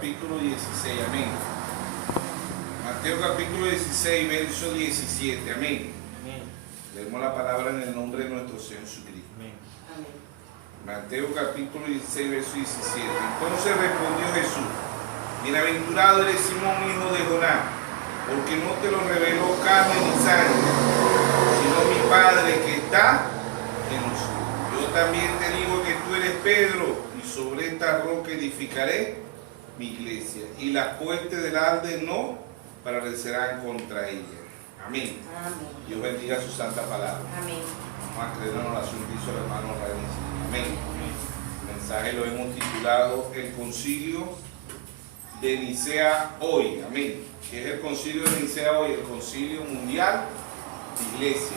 capítulo 16, amén. Mateo capítulo 16, verso 17, amén. Amén. Leemos la palabra en el nombre de nuestro Señor Jesucristo. Amén. Mateo capítulo 16, verso 17. Entonces respondió Jesús: bienaventurado eres Simón, hijo de Jonás, porque no te lo reveló carne ni sangre, sino mi Padre que está en los cielos. Yo también te digo que tú eres Pedro, y sobre esta roca edificaré mi iglesia, y las puertas del Hades no prevalecerán contra ella. Amén. Amén. Dios bendiga su santa palabra. Amén. Vamos a creer en la oración que hizo el hermano Raíz. Amén. El mensaje lo hemos titulado El Concilio de Nicea hoy. Amén. ¿Qué es el Concilio de Nicea hoy? El Concilio Mundial de Iglesia,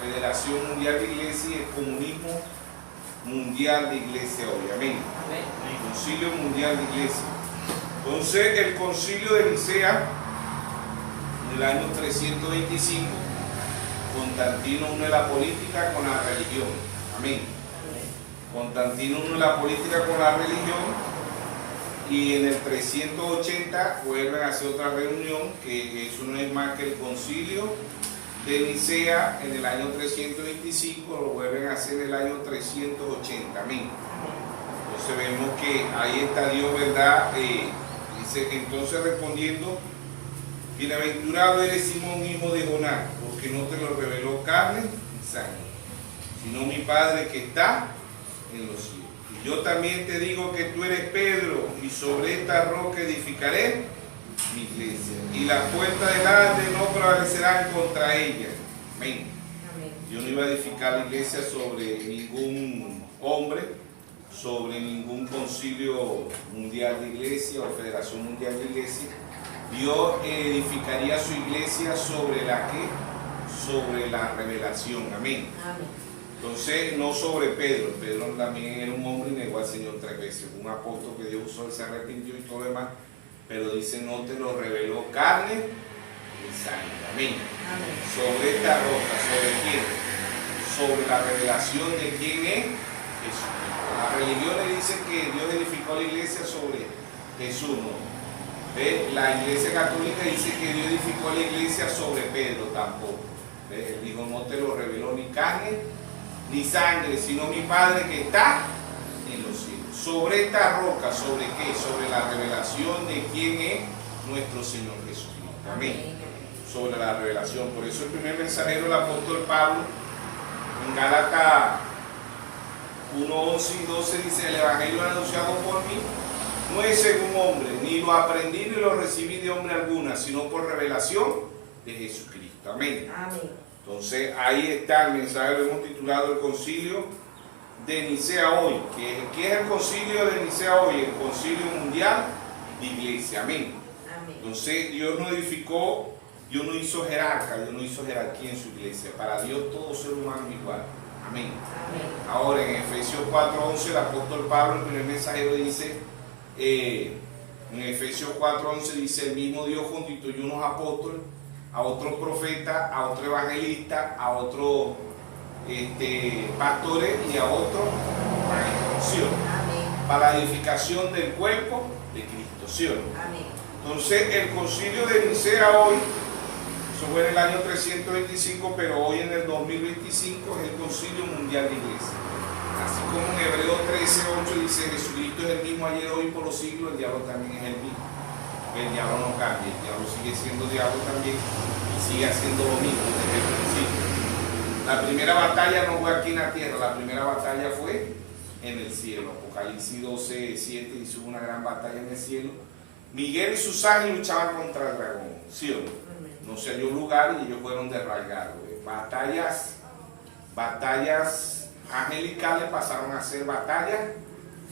Federación Mundial de Iglesia y el Comunismo Mundial de Iglesia hoy. Amén. El Concilio Mundial de Iglesia. Entonces, el Concilio de Nicea, en el año 325, Constantino une la política con la religión. Amén. Constantino une la política con la religión, y en el 380 vuelven a hacer otra reunión, que eso no es más que el Concilio de Nicea. En el año 325 lo vuelven a hacer en el año 380. Amén. Entonces vemos que ahí está Dios, ¿verdad? Dice, entonces respondiendo: bienaventurado eres Simón, hijo de Jonás, porque no te lo reveló carne ni sangre, sino mi Padre que está en los cielos. Y yo también te digo que tú eres Pedro, y sobre esta roca edificaré mi iglesia, y las puertas del Hades no prevalecerán contra ella. Amén. Yo no iba a edificar la iglesia sobre ningún hombre, sobre ningún concilio mundial de iglesia o federación mundial de iglesia. Dios edificaría su iglesia sobre la que, sobre la revelación. Amén. Entonces, no sobre Pedro. Pedro también era un hombre y negó al Señor 3 veces. Un apóstol que Dios usó, él se arrepintió y todo lo demás. Pero dice, no te lo reveló carne ni sangre. Amén. Sobre esta roca, ¿sobre quién? Sobre la revelación de quién es Jesús. Las religiones dicen que Dios edificó la iglesia sobre Jesús, ¿no? La iglesia católica dice que Dios edificó la iglesia sobre Pedro, tampoco. Él dijo, no te lo reveló ni carne ni sangre, sino mi Padre que está en los cielos. Sobre esta roca, ¿sobre qué? Sobre la revelación de quién es nuestro Señor Jesucristo. Amén. Sobre la revelación. Por eso el primer mensajero, el apóstol Pablo, en Gálatas 1, 11 y 12 dice: el evangelio anunciado por mí no es según hombre, ni lo aprendí ni lo recibí de hombre alguna, sino por revelación de Jesucristo. Amén. Entonces ahí está el mensaje, lo hemos titulado El Concilio de Nicea hoy. ¿Qué es el Concilio de Nicea hoy? El Concilio Mundial de Iglesia. Amén. Entonces Dios no edificó, Dios no hizo jerarca, Dios no hizo jerarquía en su iglesia. Para Dios todo ser humano es igual. Amén. Ahora en Efesios 4:11 el apóstol Pablo, el primer mensajero, dice, en Efesios 4:11 dice: el mismo Dios constituyó unos apóstoles, a otros profetas, a otros evangelistas, a otros pastores y a otros maestros, ¿sí o no? Para la edificación del cuerpo de Cristo, ¿sí o no? Entonces el Concilio de Nicea hoy, eso fue en el año 325, pero hoy en el 2025 es el Concilio Mundial de Iglesia. Así como en Hebreos 13:8 dice: Jesucristo es el mismo ayer, hoy, por los siglos, el diablo también es el mismo. El diablo no cambia, el diablo sigue siendo diablo también y sigue haciendo lo mismo desde el principio. La primera batalla no fue aquí en la tierra, la primera batalla fue en el cielo. Apocalipsis 12:7 dice: hubo una gran batalla en el cielo. Miguel y sus ángeles luchaban contra el dragón, ¿sí o no? No se halló lugar y ellos fueron derragados. Batallas angelicales pasaron a ser batallas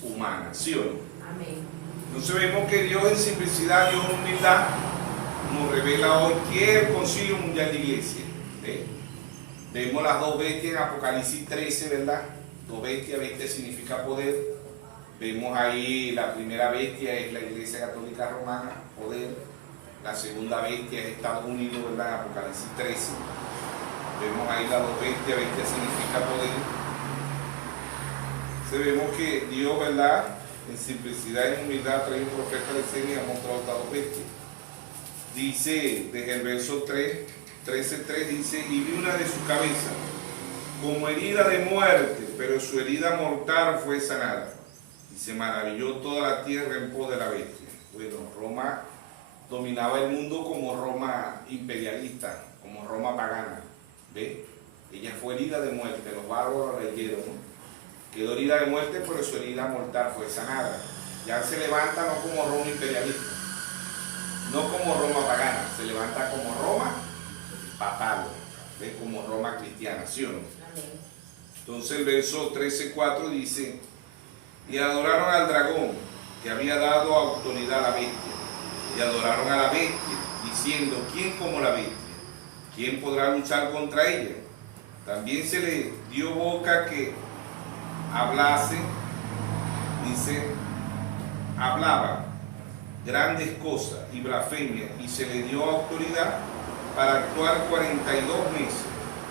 humanas, ¿sí o no? Amén. Entonces vemos que Dios en simplicidad, Dios en humildad, nos revela hoy qué es el Concilio Mundial de Iglesia. Vemos las dos bestias en Apocalipsis 13, ¿verdad? Dos bestias, bestia significa poder. Vemos ahí la primera bestia es la Iglesia Católica Romana, poder. La segunda bestia es Estados Unidos, ¿verdad? En Apocalipsis 13. Vemos ahí las dos bestias, bestia significa poder. Entonces vemos que Dios, ¿verdad?, en simplicidad y en humildad trae un profeta de escena y ha mostrado estas dos bestias. Dice, desde el verso 13:3 dice, y vi una de su cabeza como herida de muerte, pero su herida mortal fue sanada. Y se maravilló toda la tierra en pos de la bestia. Bueno, Roma dominaba el mundo como Roma imperialista, como Roma pagana. ¿Ve? Ella fue herida de muerte, los bárbaros la hirieron, ¿no? Quedó herida de muerte, pero su herida mortal fue sanada. Ya se levanta no como Roma imperialista, no como Roma pagana, se levanta como Roma papal, ¿ve? Como Roma cristiana, ¿sí o no? Entonces el verso 13:4 dice, y adoraron al dragón que había dado autoridad a la bestia, y adoraron a la bestia, diciendo, ¿quién como la bestia? ¿Quién podrá luchar contra ella? También se le dio boca que hablase, dice, hablaba grandes cosas y blasfemia, y se le dio autoridad para actuar 42 meses,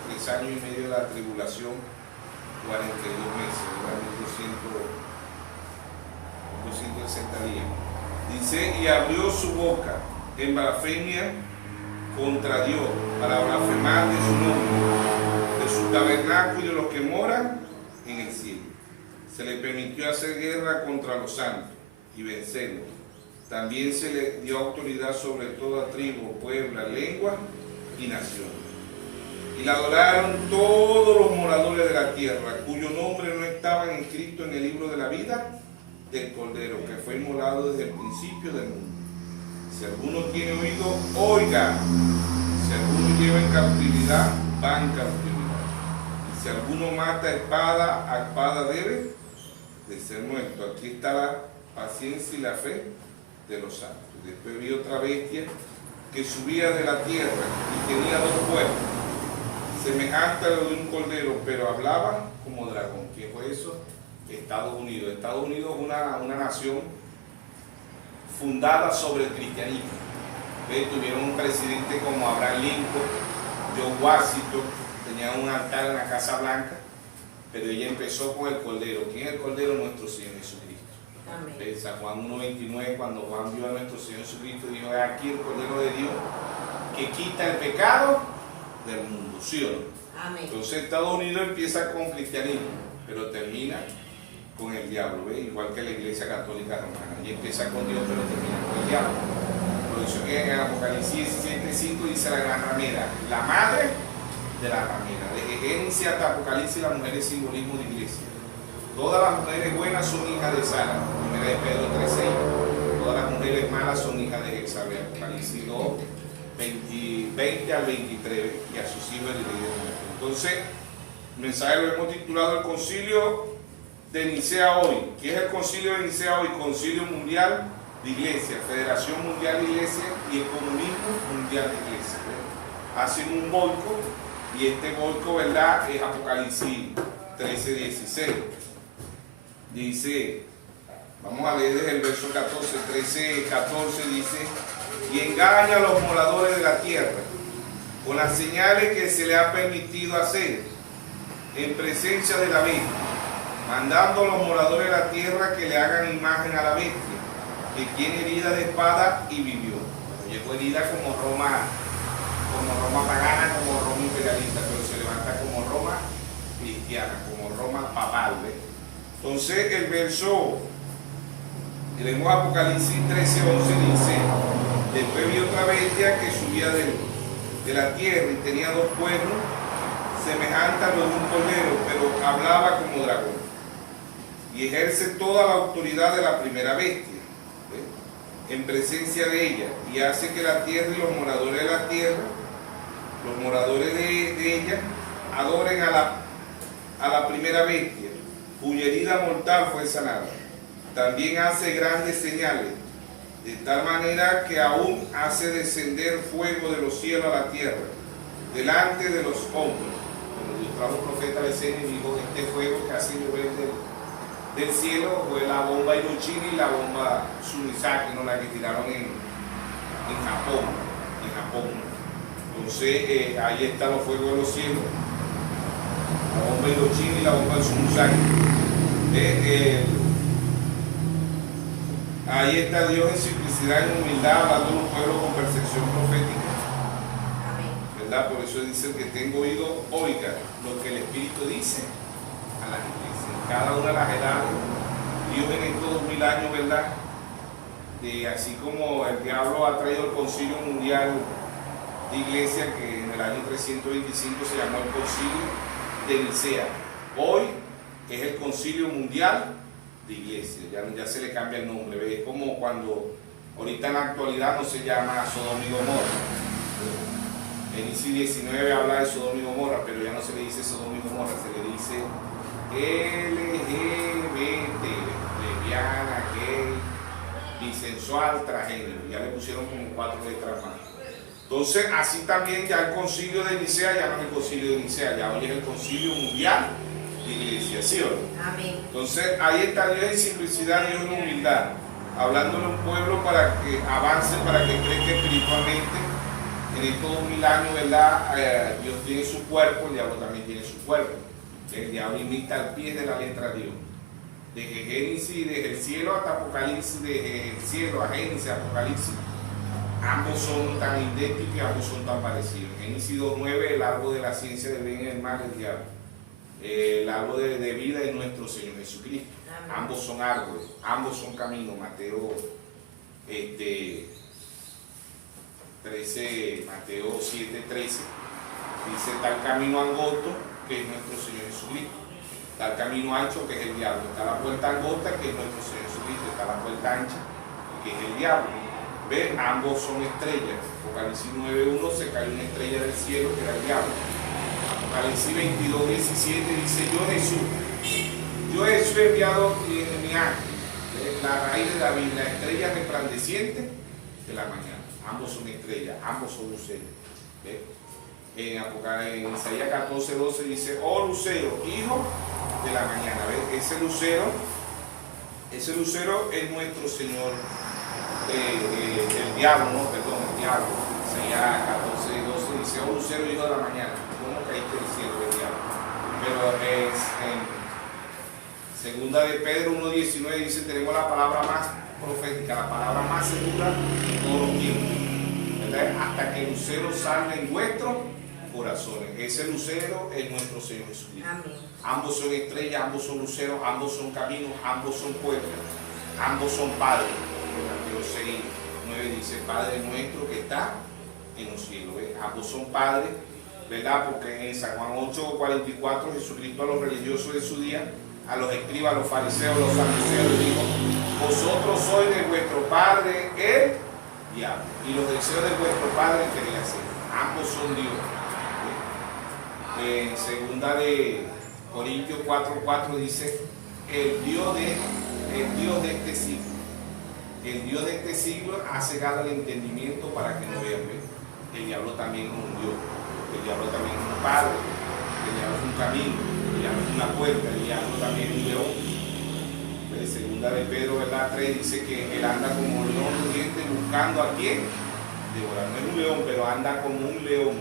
3 años y medio de la tribulación, 42 meses, 260 días. Dice, y abrió su boca en blasfemia contra Dios, para blasfemar de su nombre, de su tabernáculo y de los que moran en el cielo. Se le permitió hacer guerra contra los santos y vencerlos. También se le dio autoridad sobre toda tribu, pueblo, lengua y nación. Y la adoraron todos los moradores de la tierra, cuyo nombre no estaban escritos en el libro de la vida del Cordero, que fue inmolado desde el principio del mundo. Si alguno tiene oído, oiga. Si alguno lleva en cautividad, va en cautividad. Y si alguno mata a espada debe de ser muerto. Aquí está la paciencia y la fe de los santos. Después vi otra bestia que subía de la tierra y tenía 2 cuernos, semejante a lo de un cordero, pero hablaba como dragón. ¿Qué fue eso? Estados Unidos. Estados Unidos es una nación fundada sobre el cristianismo. ¿Ves? Tuvieron un presidente como Abraham Lincoln, George Washington, tenía un altar en la Casa Blanca, pero ella empezó con el Cordero. ¿Quién es el Cordero? Nuestro Señor Jesucristo. Amén. San Juan 1:29, cuando Juan vio a nuestro Señor Jesucristo, dijo, es aquí el Cordero de Dios que quita el pecado del mundo, ¿sí o no? Amén. Entonces Estados Unidos empieza con cristianismo, pero termina con el diablo, ¿ve? Igual que la Iglesia Católica Romana. Y empieza con Dios, pero termina con el diablo. Por eso que en el Apocalipsis 17:5 dice la gran ramera, la madre de la ramera. Desde Génesis hasta Apocalipsis, la mujer es simbolismo de iglesia. Todas las mujeres buenas son hijas de Sara, 1 de Pedro 3:6. Todas las mujeres malas son hijas de Jezabel, Apocalipsis 2, 20 al 23, y a sus hijos le dio muerte. Entonces, el mensaje lo hemos titulado El Concilio de Nicea hoy. ¿Qué es el Concilio de Nicea hoy? Concilio Mundial de Iglesia, Federación Mundial de Iglesia y el Comunismo Mundial de Iglesia. Hacen un volco, y este volco, ¿verdad?, es Apocalipsis 13:16. Dice, vamos a leer desde el verso 14, 13:14 dice, y engaña a los moradores de la tierra con las señales que se le ha permitido hacer en presencia de la bestia, mandando a los moradores de la tierra que le hagan imagen a la bestia, que tiene herida de espada y vivió. Llegó herida como Roma pagana, como Roma imperialista, pero se levanta como Roma cristiana, como Roma papal, ¿ves? Entonces el verso, leemos Apocalipsis 13:11, dice, después vi otra bestia que subía de la tierra y tenía 2 cuernos, semejante a lo de un cordero, pero hablaba como dragón. Y ejerce toda la autoridad de la primera bestia, ¿ves?, en presencia de ella, y hace que la tierra y los moradores de la tierra, los moradores de ella, adoren a la primera bestia, cuya herida mortal fue sanada. También hace grandes señales, de tal manera que aún hace descender fuego de los cielos a la tierra, delante de los hombres. Como Dios trajo el profeta Becerra y dijo, este fuego que hace llover del cielo fue la bomba Hiroshima y la bomba Tsumisaki, ¿no?, la que tiraron en Japón. Entonces ahí están los fuegos de los cielos, la bomba Hiroshima y la bomba Tsumisaki. Ahí está Dios en simplicidad y en humildad, hablando de un pueblo con percepción profética. ¿Verdad? Por eso dice que tengo oído, oiga lo que el Espíritu dice a las iglesias. En cada una de las edades, Dios en estos 2000 años, ¿verdad? Así como el diablo ha traído el concilio mundial de iglesia, que en el año 325 se llamó el concilio de Nicea. Hoy es el concilio mundial de iglesia, ya se le cambia el nombre. ¿Ves? Es como cuando ahorita en la actualidad no se llama Sodoma y Gomorra. Génesis 19 habla de Sodoma y Gomorra, pero ya no se le dice Sodoma y Gomorra, se le dice LGBT, lesbiana, gay, bisensual, transgénero. Ya le pusieron como 4 letras más. Entonces, así también ya el concilio de Nicea ya no es el concilio de Nicea, ya hoy es el concilio mundial de iglesia, ¿sí o no? Amén. Entonces, ahí está Dios en simplicidad, Dios en humildad, hablándole a un pueblo para que avance, para que crezca espiritualmente. En estos 2000 años, ¿verdad? Dios tiene su cuerpo, el diablo también tiene su cuerpo. El diablo imita al pie de la letra de Dios. Desde Génesis, desde el cielo hasta Apocalipsis, desde el cielo a Génesis, Apocalipsis, ambos son tan idénticos y ambos son tan parecidos. Génesis 2.9, el árbol de la ciencia del bien y el mal, el diablo. El árbol de vida es nuestro Señor Jesucristo. Amén. Ambos son árboles, ambos son caminos. Mateo 7:13 dice: tal camino angosto que es nuestro Señor Jesucristo, tal camino ancho que es el diablo, está la puerta angosta que es nuestro Señor Jesucristo, está la puerta ancha que es el diablo. ¿Ven? Ambos son estrellas. Apocalipsis 9:1 se cayó una estrella del cielo que era el diablo. Apocalipsis 22:17 dice: yo Jesús he enviado mi ángel, la raíz de David, la estrella resplandeciente de la mañana. Ambos son estrellas, ambos son luceros. En Isaías 14:12 dice: oh lucero, hijo de la mañana. ¿Ves? Ese lucero es nuestro Señor, el diablo, no, perdón, el diablo. Isaías 14:12 dice: oh lucero, hijo de la mañana. ¿Cómo caíste del cielo, del diablo? Pero en segunda de Pedro 1:19 dice: tenemos la palabra más profética, la palabra más segura de todos los tiempos, ¿verdad? Hasta que el lucero salga en vuestros corazones. Ese lucero es nuestro Señor Jesucristo. Amén. Ambos son estrellas, ambos son luceros, ambos son caminos, ambos son puertas, ambos son padres. Mateo 6:9 dice: Padre nuestro que está en los cielos. ¿Ves? Ambos son padres, ¿verdad? Porque en San Juan 8:44 Jesucristo a los religiosos de su día, a los escribas, a los fariseos, a los saduceos, dijo: vosotros sois de vuestro padre el diablo, y los deseos de vuestro padre queréis hacer. Ambos son Dios. En segunda de Corintios 4:4 dice: el Dios de este siglo. El Dios de este siglo ha cegado el entendimiento para que no vean. El diablo también es un Dios, el diablo también es un padre, el diablo es un camino, el diablo es una puerta, el diablo también es un león. En segunda de Pedro, ¿verdad? 3 dice que él anda como un león rugiente buscando a quién devorar. No es un león, pero anda como un león.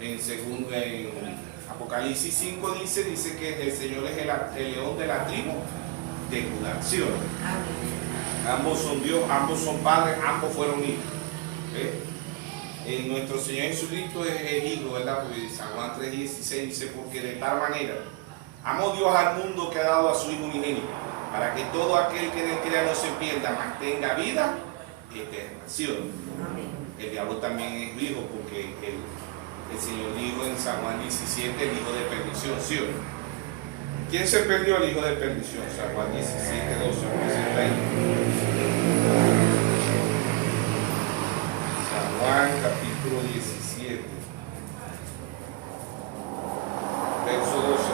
En Apocalipsis 5 dice que el Señor es el león de la tribu de Judá. ¿Sí o no? Ambos son Dios, ambos son padres, ambos fueron hijos. Nuestro Señor Jesucristo es hijo, ¿verdad? Porque San Juan 3:16 dice: porque de tal manera amó Dios al mundo que ha dado a su Hijo unigénito, para que todo aquel que en él crea no se pierda, mas tenga vida eterna. ¿Sí o no? El diablo también es hijo, porque el Señor dijo en San Juan 17: el hijo de perdición. ¿Sí o no? ¿Quién se perdió? El hijo de perdición. San Juan 17:12. San Juan capítulo 17, verso 12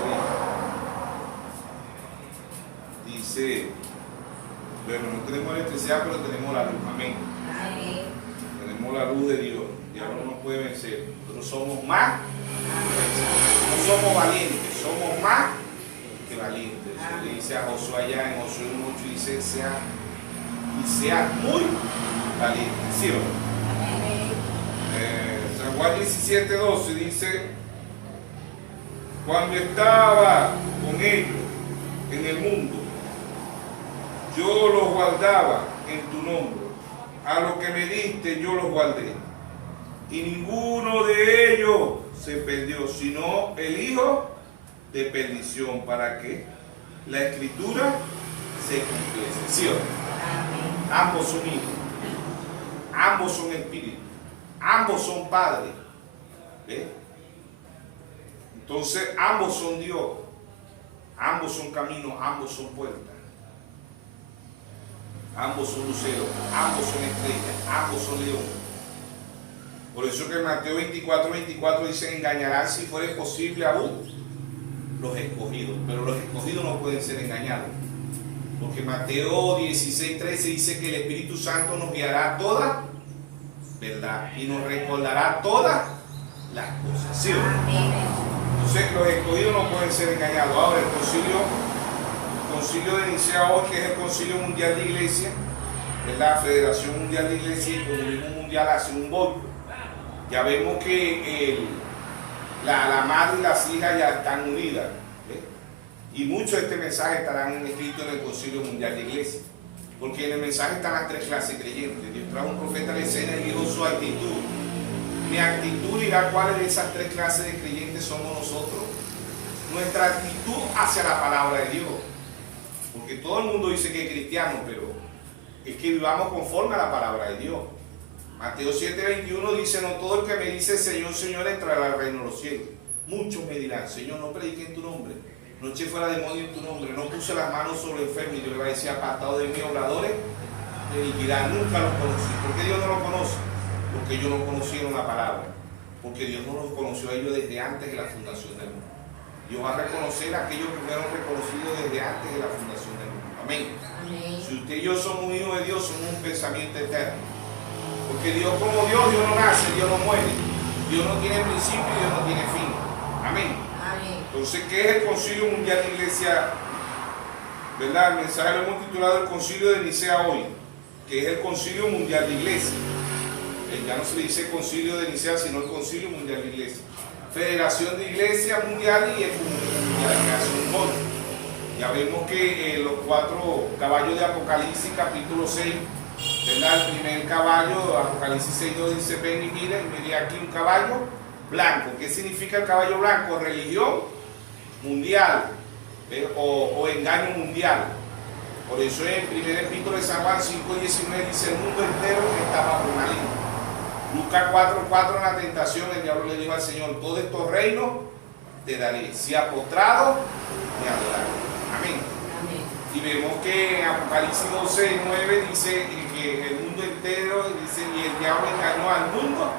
dice: bueno, no tenemos electricidad, pero tenemos la luz. Amén. Tenemos la luz de Dios. El diablo no nos puede vencer. Nosotros somos más, no somos valientes, somos más que valientes. Eso le dice a Josué allá en Josué 1:8, dice: sea muy valiente. ¿Sí o no? San Juan 17:12 dice: cuando estaba con ellos en el mundo, yo los guardaba en tu nombre. A lo que me diste yo los guardé. Y ninguno de ellos se perdió, sino el hijo de perdición, para que la escritura se cumpliese. ¿Sí o no? Ambos son hijos, ambos son espíritus, ambos son padres. ¿Ves? Entonces ambos son Dios, ambos son caminos, ambos son puertas, ambos son luceros, ambos son estrellas, ambos son leones. Por eso que en Mateo 24 dice: engañarán si fuere posible aún los escogidos, pero los escogidos no pueden ser engañados, porque Mateo 16:13 dice que el Espíritu Santo nos guiará a toda verdad y nos recordará todas las cosas. ¿Sí o no? Entonces los escogidos no pueden ser engañados. Ahora el concilio de Nicea hoy, que es el Concilio Mundial de Iglesia, es la Federación Mundial de Iglesia y el Comunismo Mundial hace un voto. Ya vemos que la madre y las hijas ya están unidas, ¿ves? Y mucho de este mensaje estarán escritos en el Concilio Mundial de Iglesia, porque en el mensaje están las tres clases creyentes. Dios trajo un profeta a la escena y dijo su actitud. Mi actitud dirá cuáles de esas tres clases de creyentes somos nosotros. Nuestra actitud hacia la palabra de Dios, porque todo el mundo dice que es cristiano, pero es que vivamos conforme a la palabra de Dios. Mateo 7:21 dice: no todo el que me dice Señor, Señor entrará al reino de los cielos. Muchos me dirán: Señor, no prediqué en tu nombre, no eché fuera demonio en tu nombre, no puse las manos sobre el enfermo. Y yo le voy a decir: apartado de mí, obradores de iniquidad. Nunca los conocí. ¿Por qué Dios no los conoce? Porque ellos no conocieron la palabra, porque Dios no los conoció a ellos desde antes de la fundación del mundo. Dios va a reconocer a aquellos que fueron reconocidos desde antes de la fundación del mundo. Amén. Amén. Si usted y yo somos hijos de Dios, somos un pensamiento eterno. Porque Dios, como Dios no nace, Dios no muere. Dios no tiene principio y Dios no tiene fin. Amén. Amén. Entonces, ¿qué es el Concilio Mundial de Iglesia? ¿Verdad? El mensaje lo hemos titulado el Concilio de Nicea hoy, que es el Concilio Mundial de Iglesia. Ya no se le dice Concilio de Nicea, sino el Concilio Mundial de Iglesia. Federación de Iglesia Mundial y el Mundial, que hace un voto. Ya vemos que los 4 caballos de Apocalipsis, capítulo 6, ¿verdad? El primer caballo, Apocalipsis 6:2 dice: ven y mire aquí un caballo blanco. ¿Qué significa el caballo blanco? Religión mundial, o engaño mundial. Por eso en el primer epístola de San Juan 5:19 dice: el mundo entero está bajo el maligno. Lucas 4:4 en la tentación, el diablo le dijo al Señor: todos estos reinos te daré, si ha postrado, me adoraré. Amén. Amén. Y vemos que en Apocalipsis 12:9 dice que el mundo entero, dice, y el diablo engañó al mundo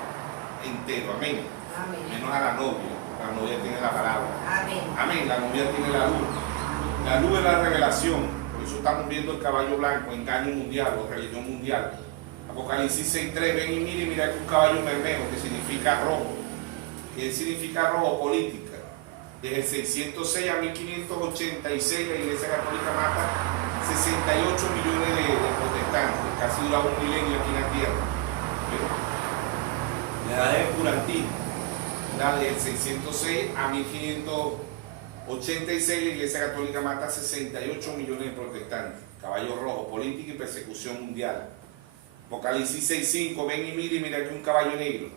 entero. Amén. Amén. Menos a la novia tiene la palabra. Amén. Amén. La novia tiene la luz. La luz es la revelación. Por eso estamos viendo el caballo blanco, engaño mundial o religión mundial. Apocalipsis 6:3, ven y mira que un caballo bermejo, que significa rojo. ¿Qué significa rojo? Política. Desde el 606 a 1586 la Iglesia Católica mata 68 millones de protestantes, casi dura un milenio aquí en la tierra. La edad del oscurantismo, desde el 606 a 1586 la Iglesia Católica mata 68 millones de protestantes. Caballo rojo, política y persecución mundial. Apocalipsis 6:5, ven y mira aquí un caballo negro,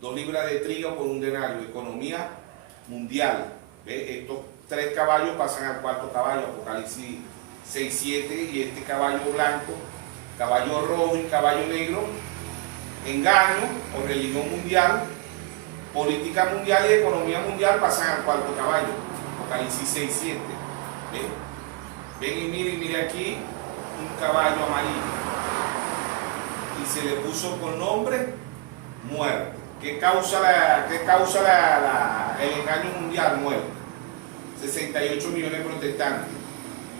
2 libras de trigo por un denario, economía mundial. ¿Ve? Estos 3 caballos pasan al 4.º caballo, Apocalipsis 6:7, y este caballo blanco, caballo rojo y caballo negro, engaño o religión mundial, política mundial y economía mundial pasan al 4.º caballo, Apocalipsis 6:7. Ven y mire aquí un caballo amarillo. Y se le puso por nombre muerte. ¿Qué causa el engaño mundial? Muerte. 68 millones de protestantes.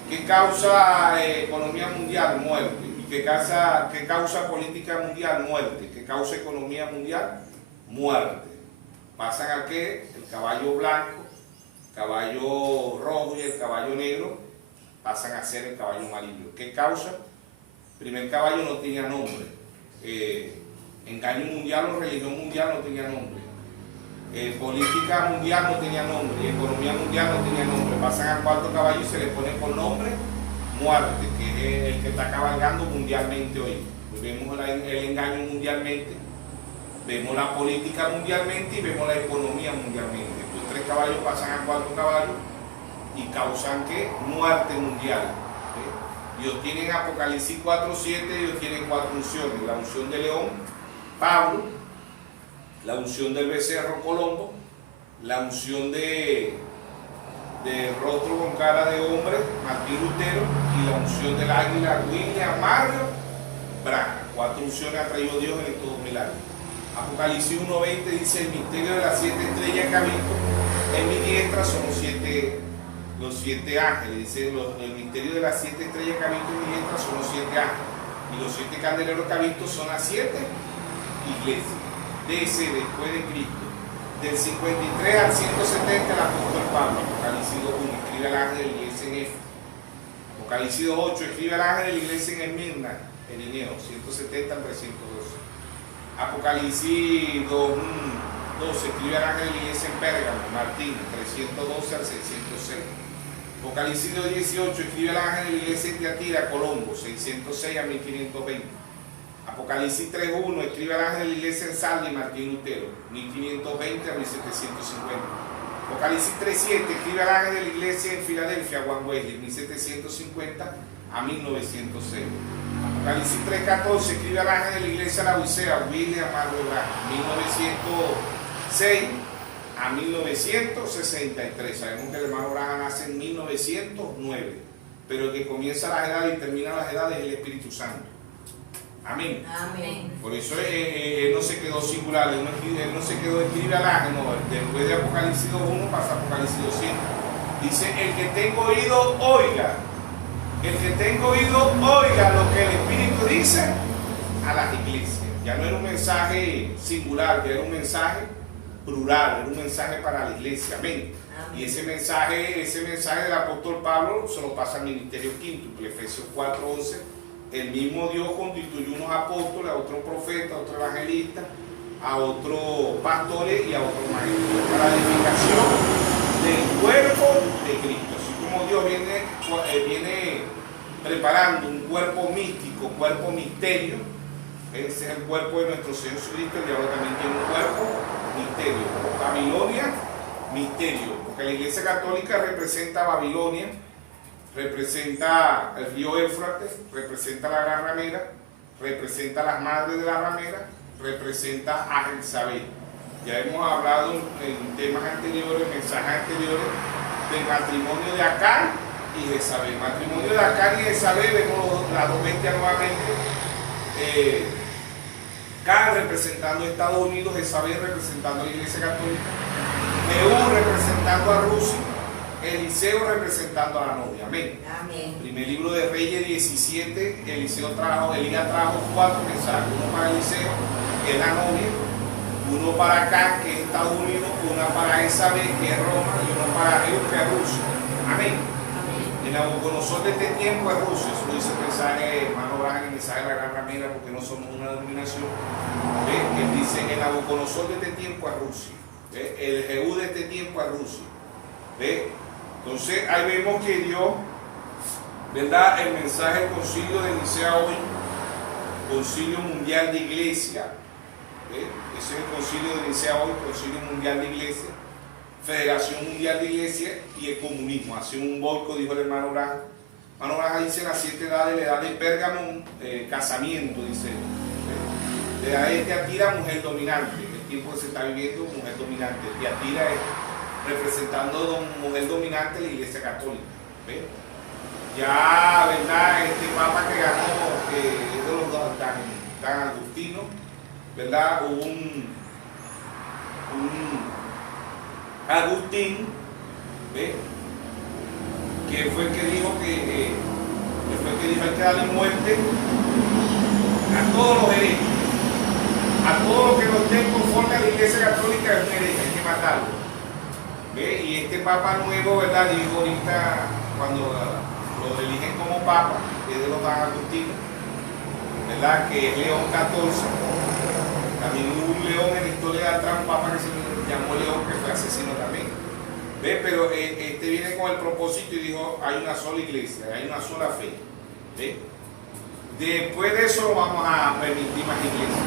¿Qué causa economía mundial? Muerte. ¿Y qué causa política mundial? Muerte. ¿Qué causa economía mundial? Muerte. ¿Pasan a qué? El caballo blanco, caballo rojo y el caballo negro pasan a ser el caballo amarillo. ¿Qué causa? El primer caballo no tenía nombre. Engaño mundial o religión mundial no tenía nombre. Política mundial no tenía nombre. Y economía mundial no tenía nombre. Pasan al 4.º caballo y se le pone por nombre muerte, que es el que está cabalgando mundialmente hoy. Pues vemos el engaño mundialmente, vemos la política mundialmente y vemos la economía mundialmente. Estos 3 caballos pasan a 4 caballos y causan ¿qué? Muerte mundial. Dios tiene en Apocalipsis 4:7, Dios tiene 4 unciones: la unción de león, Pablo; la unción del becerro, Colombo; la unción de rostro con cara de hombre, Martín Lutero; y la unción del águila, William Mario Branham. 4 unciones ha traído Dios en estos 2000 años. Apocalipsis 1:20 dice: el misterio de las 7 estrellas que ha visto en mi diestra son los 7 ángeles. Dice: el misterio de las 7 estrellas que ha visto en mi diestra son los 7 ángeles, y los 7 candeleros que ha visto son las 7 iglesias. De ese después de Cristo, del 53 al 170, el apóstol Pablo. Apocalipsis 2:1 escribe al ángel de la iglesia en Éfeso. Apocalipsis 2:8 escribe al ángel de la iglesia en Esmirna, en Irineo, 170 al 312. Apocalipsis 2:12 escribe al ángel de la iglesia en Pérgamo, Martín, 312 al 606. Apocalipsis 2:18 escribe al ángel de la iglesia en Tiatira, Colombo, 606 a 1520. Apocalipsis 3:1 escribe al ángel de la iglesia en Sardi, Martín Lutero, 1520 a 1750. Apocalipsis 3:7 escribe al ángel de la iglesia en Filadelfia, Juan Wesley, 1750 a 1906. Apocalipsis 3:14 escribe al ángel de la iglesia de la Odisea, William Branham, 1906 a 1963. Sabemos que el hermano Branham nace en 1909, pero el que comienza las edades y termina las edades es el Espíritu Santo. Amén. Amén. Por eso él no se quedó singular, él no se quedó escribe al ángel, no, después de Apocalipsis 2:1 pasa a Apocalipsis 2:100. Dice: el que tenga oído, oiga. El que tenga oído, oiga lo que el Espíritu dice a las iglesias. Ya no era un mensaje singular, ya era un mensaje plural, era un mensaje para la iglesia. Amén. Amén. Y ese mensaje del apóstol Pablo se lo pasa al ministerio quíntuple, Efesios 4:11. El mismo Dios constituyó unos apóstoles, a otros profetas, a otros evangelistas, a otros pastores y a otros maestros, para la edificación del cuerpo de Cristo. Así como Dios viene preparando un cuerpo místico, cuerpo misterio. Ese es el cuerpo de nuestro Señor Jesucristo, y ahora también tiene un cuerpo misterio. Babilonia, misterio, porque la Iglesia Católica representa a Babilonia, representa el río Éufrates, representa la gran ramera, representa a las madres de la ramera, representa a Jezabel. Ya hemos hablado en temas anteriores, mensajes anteriores, del matrimonio de Acán y Jezabel. El matrimonio de Acán y Jezabel, vemos las dos bestias nuevamente. Acán representando a Estados Unidos, Jezabel representando a la Iglesia Católica, Jehú representando a Rusia, Eliseo representando a la novia. Amén. Amén. Primer libro de Reyes 17, Elías trajo 4 mensajes: uno para Eliseo, que es la novia; uno para Acán, que es Estados Unidos; uno para Jezabel, que es Roma; y uno para Jehú, que es Rusia. Amén. El Nabucodonosor de este tiempo es Rusia. Eso lo dice el mensaje, hermano Branham, el mensaje de la gran ramera, porque no somos una denominación. Él dice: el Nabucodonosor de este tiempo es Rusia. El Jehú de este tiempo es Rusia. Entonces ahí vemos que Dios, ¿verdad? El mensaje del concilio de Nicea hoy, concilio mundial de iglesia, ese es el concilio de Nicea hoy, concilio mundial de iglesia, federación mundial de iglesia y el comunismo. Hace un boicot, dijo el hermano Branham. El hermano Branham dice: las 7 edades, la edad de Pérgamo, casamiento, dice, la edad de Tiatira, mujer dominante, el tiempo que se está viviendo, mujer dominante. Tiatira es representando mujer dominante la Iglesia Católica. ¿Ve? Ya, ¿verdad? Este papa que ganó, que es de los tan Agustino, ¿verdad? Hubo un Agustín, ¿ve? Que fue el que dijo hay que darle muerte a todos los herejes, a todos los que no estén conforme a la Iglesia Católica, es un hereje, hay que matarlo. ¿Ve? Y este Papa nuevo, ¿verdad? Dijo ahorita, cuando lo eligen como Papa, que es de los San Agustinos, ¿verdad? Que es León XIV. También hubo un león en la historia de atrás, un Papa que se llamó León, que fue asesino también. ¿Ve? Pero este viene con el propósito y dijo, hay una sola iglesia, hay una sola fe. ¿Ve? Después de eso vamos a permitir más iglesias.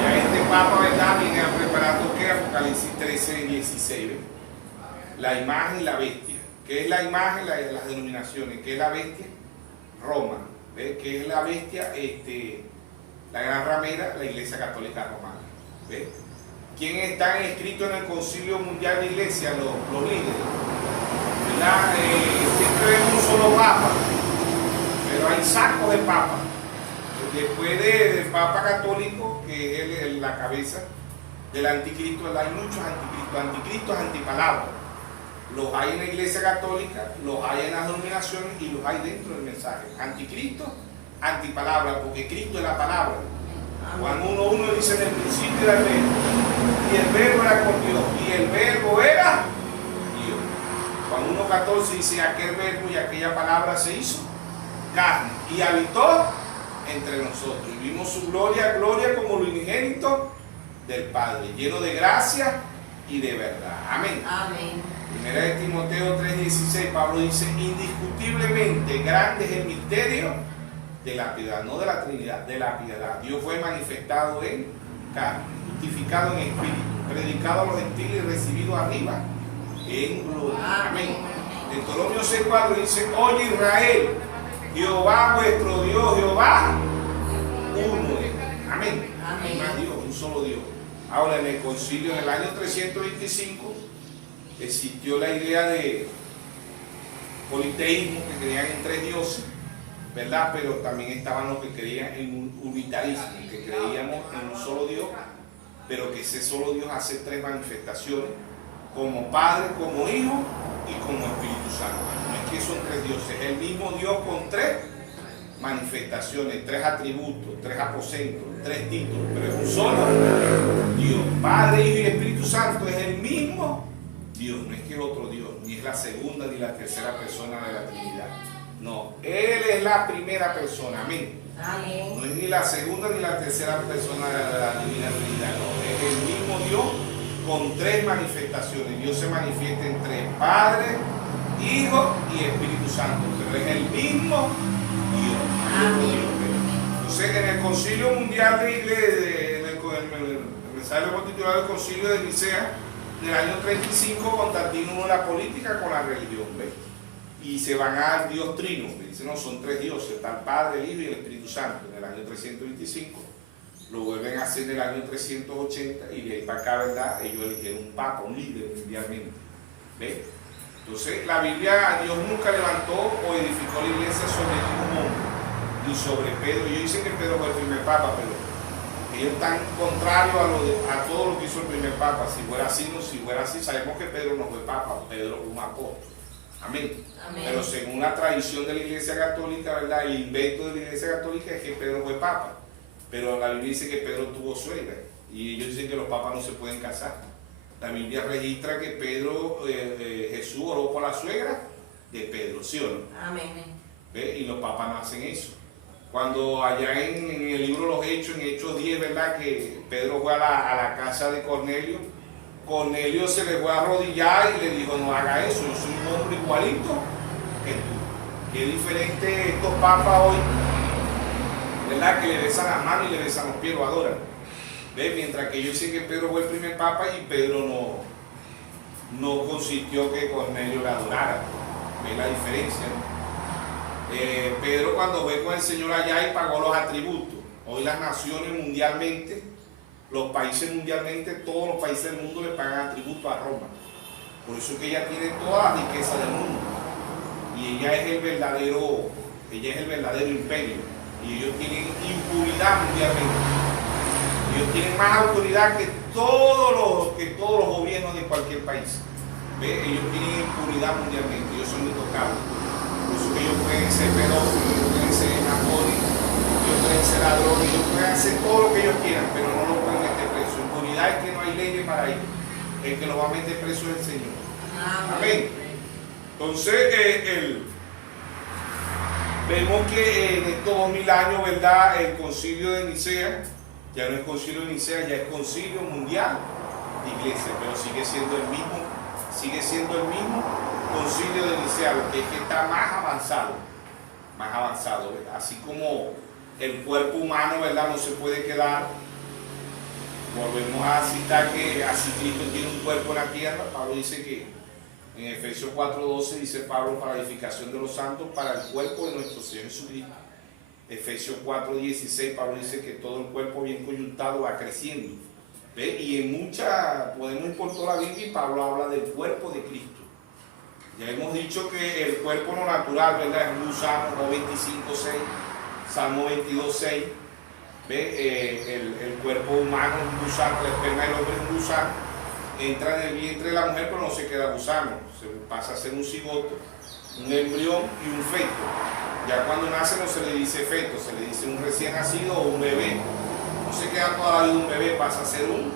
Ya este Papa, ¿verdad? Viene a preparar lo que es Apocalipsis 13:16. ¿Ve? La imagen y la bestia. ¿Qué es la imagen? Las denominaciones. ¿Qué es la bestia? Roma. ¿Ve? ¿Qué es la bestia? La gran ramera, la Iglesia Católica Romana. ¿Ve? ¿Quién están escritos en el Concilio Mundial de Iglesia? Los líderes. ¿Verdad? Siempre vemos un solo papa, pero hay sacos de papas. Después del Papa Católico, que es la cabeza del anticristo, hay muchos anticristos. Anticristos, antipalabras. Los hay en la Iglesia Católica, los hay en las denominaciones y los hay dentro del mensaje. Anticristo, antipalabra, porque Cristo es la palabra. Juan 1:1 dice: en el principio era el verbo, y el verbo era con Dios, y el verbo era Dios. Juan 1:14 dice: aquel verbo y aquella palabra se hizo carne y habitó entre nosotros, y vimos su gloria, gloria como lo unigénito del Padre, lleno de gracia y de verdad. Amén. Amén. Primera de Timoteo 3:16, Pablo dice: indiscutiblemente grande es el misterio de la piedad, no de la Trinidad, de la piedad. Dios fue manifestado en carne, justificado en espíritu, predicado a los gentiles y recibido arriba en gloria. Amén. Deuteronomio 6:4 dice: oye Israel, Jehová vuestro Dios, Jehová uno es. Amén. Amén. Más Dios, un solo Dios. Ahora, en el concilio en el año 325 existió la idea de politeísmo, que creían en tres dioses, ¿verdad? Pero también estaban los que creían en un unitarismo, que creíamos en un solo Dios, pero que ese solo Dios hace tres manifestaciones, como Padre, como Hijo y como Espíritu Santo. No es que son tres dioses, es el mismo Dios con tres manifestaciones, tres atributos, tres aposentos, tres títulos, pero es un solo Dios. Padre, Hijo y Espíritu Santo es el mismo Dios, no es que es otro Dios, ni es la segunda ni la tercera persona de la Trinidad. No, Él es la primera persona, amén. Amén. No es ni la segunda ni la tercera persona de la Divina Trinidad, no, es el mismo Dios con tres manifestaciones. Dios se manifiesta en tres: Padre, Hijo y Espíritu Santo, pero es el mismo Dios. Amén. Entonces, en el Concilio Mundial de Iglesia, el mensaje lo titulado el Concilio de Nicea, en el año 35, Constantino unió la política con la religión, ¿ves? Y se van al Dios Trino, que dicen: no, son tres dioses, está el Padre, el Hijo y el Espíritu Santo, en el año 325. Lo vuelven a hacer en el año 380, y de ahí para acá, ¿verdad? Ellos eligieron un papa, un líder mundialmente, ¿ves? Entonces, la Biblia, Dios nunca levantó o edificó la iglesia sobre ningún hombre, ni sobre Pedro. Ellos dicen que Pedro fue el primer papa, pero ellos están contrarios a todo lo que hizo el primer papa. Si fuera así, no, si fuera así, sabemos que Pedro no fue papa, Pedro fue un apóstol. Amén. Amén. Pero según la tradición de la Iglesia Católica, ¿verdad? El invento de la Iglesia Católica es que Pedro fue papa. Pero la Biblia dice que Pedro tuvo suegra, y ellos dicen que los papas no se pueden casar. La Biblia registra que Jesús oró por la suegra de Pedro, ¿sí o no? Amén. ¿Ve? Y los papas no hacen eso. Cuando allá en el libro Los Hechos, en Hechos 10, ¿verdad? Que Pedro fue a la casa de Cornelio, Cornelio se le fue a arrodillar y le dijo: no haga eso, yo soy un hombre igualito que tú. Qué diferente estos papas hoy, ¿verdad? Que le besan las manos y le besan los pies, lo adoran. ¿Ves? Mientras que ellos dicen que Pedro fue el primer papa y Pedro no consintió que Cornelio le adorara. ¿Ves la diferencia? Pedro, cuando fue con el Señor allá y pagó los atributos. Hoy las naciones mundialmente, los países mundialmente, todos los países del mundo le pagan atributos a Roma. Por eso es que ella tiene toda la riqueza del mundo. Y ella es el verdadero imperio. Y ellos tienen impunidad mundialmente. Ellos tienen más autoridad que todos los gobiernos de cualquier país. ¿Ve? Ellos tienen impunidad mundialmente, ellos son intocables. Por eso que ellos pueden ser pedófilos, ellos pueden ser narcóticos, ellos pueden ser ladrones, ellos pueden hacer todo lo que ellos quieran, pero no lo pueden meter preso. Impunidad es que no hay leyes para ellos. El que lo va a meter preso es el Señor. Amén. Entonces, vemos que en estos 2000 años, ¿verdad? El concilio de Nicea ya no es concilio de Nicea, ya es concilio mundial de iglesia, pero sigue siendo el mismo sigue siendo el mismo concilio de Nicea, lo que es que está más avanzado, ¿verdad? Así como el cuerpo humano, ¿verdad?, no se puede quedar. Volvemos a citar que así Cristo tiene un cuerpo en la tierra. Pablo dice que en Efesios 4:12 dice Pablo, para la edificación de los santos, para el cuerpo de nuestro Señor Jesucristo. Efesios 4:16 Pablo dice que todo el cuerpo bien coyuntado va creciendo. ¿Ve? Y en podemos ir por toda la Biblia y Pablo habla del cuerpo de Cristo. Ya hemos dicho que el cuerpo no natural, ¿verdad?, es un gusano, 25:6, Salmo 22:6. ¿Ve? El cuerpo humano es un gusano, el esperma del hombre es un gusano, entra en el vientre de la mujer, pero no se queda gusano, se pasa a ser un cigoto, un embrión y un feto. Ya cuando nace no se le dice feto, se le dice un recién nacido o un bebé. No se queda toda la vida un bebé, pasa a ser un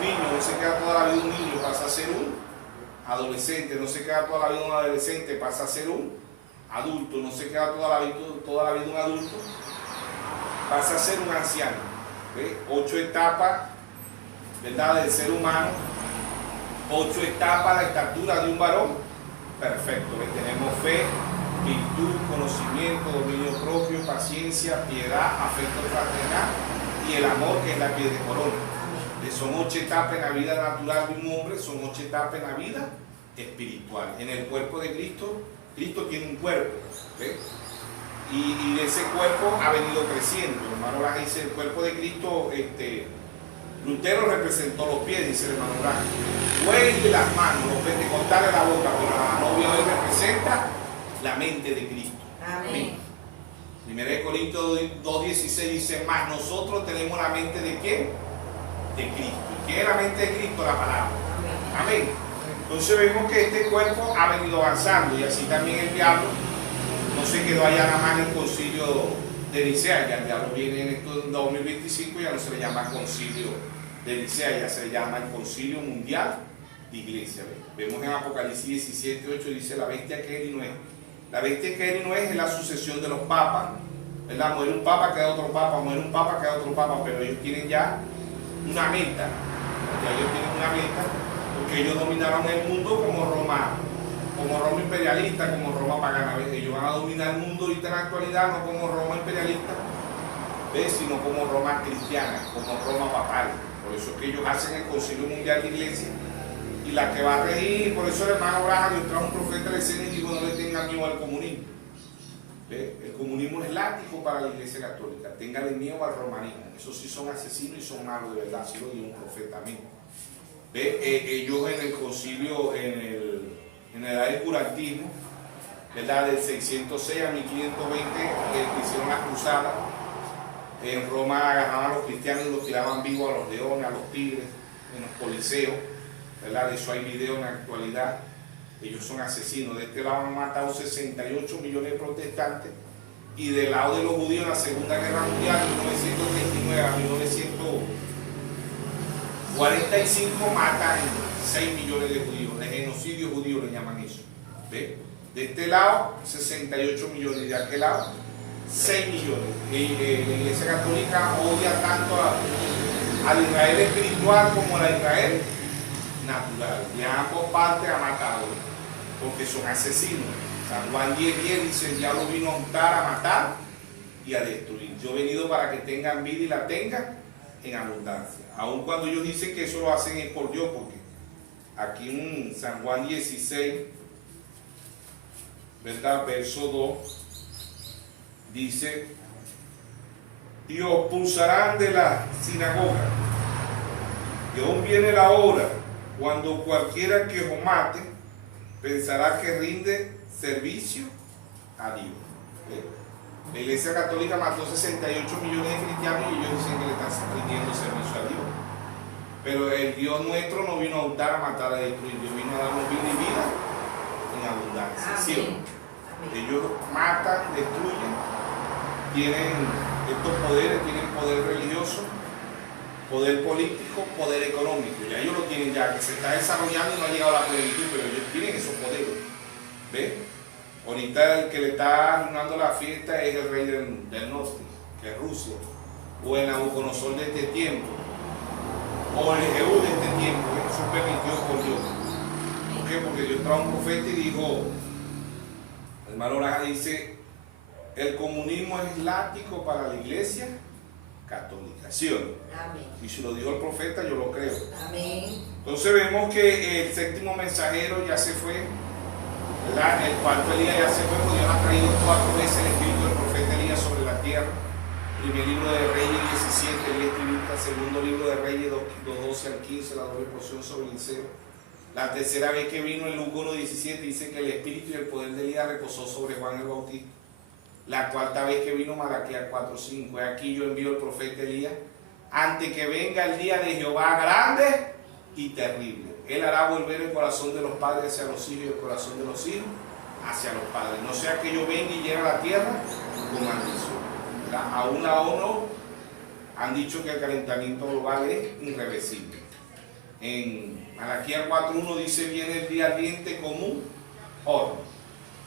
niño, no se queda toda la vida un niño, pasa a ser un adolescente, no se queda toda la vida un adolescente, pasa a ser un adulto, no se queda toda la vida un adulto, pasa a ser un anciano. ¿Ve? 8 etapas, ¿verdad?, del ser humano, 8 etapas la estatura de un varón perfecto. ¿Ve? Tenemos fe, virtud, conocimiento, dominio propio, paciencia, piedad, afecto fraternal y el amor, que es la piel de corona. Son 8 etapas en la vida natural de un hombre, son 8 etapas en la vida espiritual. En el cuerpo de Cristo, Cristo tiene un cuerpo, ¿ve? Y ese cuerpo ha venido creciendo. Hermano Blas dice, el cuerpo de Cristo, Lutero representó los pies, dice el hermano Blas. Güey de las manos, los pentecostales la boca, pero la novia hoy representa la mente de Cristo. Amén. 1 Corintios 2:16 dice, más nosotros tenemos la mente de ¿quién? De Cristo. ¿Quién es la mente de Cristo? La palabra. Amén. Entonces vemos que este cuerpo ha venido avanzando, y así también el diablo no se quedó allá nada más en el concilio de Nicea. Ya el diablo viene en esto 2025, ya no se le llama concilio de Nicea, ya se le llama el concilio mundial de iglesia. Vemos en Apocalipsis 17:8 dice, la bestia que era y no es. La bestia que era y no es la sucesión de los papas, ¿verdad? Muere un papa, queda otro papa, muere un papa, queda otro papa, pero ellos tienen ya una meta, porque ellos dominaron el mundo como Roma imperialista, como Roma pagana. Ellos van a dominar el mundo ahorita en la actualidad, no como Roma imperialista, ¿ves?, sino como Roma cristiana, como Roma papal. Por eso es que ellos hacen el Concilio Mundial de Iglesia, y la que va a regir, por eso el hermano Braham Dios trajo un profeta de la escena y dijo, no le tengan miedo al comunismo. ¿Ves? El comunismo es látigo para la Iglesia Católica, ténganle miedo al romanismo. Esos sí son asesinos y son malos de verdad, así lo dijo un profeta a mí. Ellos en el concilio, en la edad del curantismo, ¿verdad?, del 606 a 1520, hicieron las cruzadas. En Roma agarraban a los cristianos y los tiraban vivos a los leones, a los tigres, en los coliseos, ¿verdad? De eso hay video en la actualidad. Ellos son asesinos. De este lado han matado 68 millones de protestantes, y del lado de los judíos en la Segunda Guerra Mundial, de 1939 a 1945, matan 6 millones de judíos. El genocidio judío le llaman eso. ¿Ve? De este lado 68 millones, y de aquel lado 6 millones. La Iglesia Católica odia tanto al Israel espiritual como a la Israel natural. De ambas partes ha matado, porque son asesinos. San Juan 10:10 dice, el diablo vino a untar, a matar y a destruir. Yo he venido para que tengan vida y la tengan en abundancia. Aun cuando ellos dicen que eso lo hacen es por Dios, porque aquí en San Juan 16, ¿verdad?, verso 2, dice, y os expulsarán de la sinagoga, y aún viene la hora cuando cualquiera que os mate pensará que rinde servicio a Dios. La Iglesia Católica mató 68 millones de cristianos y ellos dicen que le están rindiendo servicio a Dios. Pero el Dios nuestro no vino a untar, a matar, a destruir. Dios vino a darnos vida y vida en abundancia. ¿Sí? Ellos matan, destruyen, tienen estos poderes, tienen poder religioso, poder político, poder económico. Ya ellos lo tienen ya, que se está desarrollando y no ha llegado a la plenitud, pero ellos tienen esos poderes. ¿Ves? Ahorita el que le está arruinando la fiesta es el rey del norte, que es Rusia, o el Nabucodonosor de este tiempo, o el Jehú de este tiempo, que eso permitió por Dios. qué? Porque Dios trajo un profeta y dijo, el hermano Laja dice, el comunismo es látigo para la iglesia católica, ¿sí o no? Amén. Y si lo dijo el profeta, yo lo creo. Amén. Entonces vemos que el séptimo mensajero ya se fue, ¿verdad? El cuarto Elías ya se fue, porque Dios ha traído 4 veces el espíritu del profeta Elías sobre la tierra. Primer libro de Reyes 17, Elías tributa. Segundo libro de Reyes 12 al 15, la doble porción sobre Eliseo. La tercera vez que vino en Lucas 1:17 dice que el espíritu y el poder de Elías reposó sobre Juan el Bautista. La cuarta vez que vino Malaquías 4:5. Aquí yo envío el profeta Elías antes que venga el día de Jehová grande y terrible. Él hará volver el corazón de los padres hacia los hijos y el corazón de los hijos hacia los padres. No sea que yo venga y llegue a la tierra con maldición. Aún la ONU han dicho que el calentamiento global es irreversible. En Malaquías 4:1 dice, viene el día ardiente como un horno.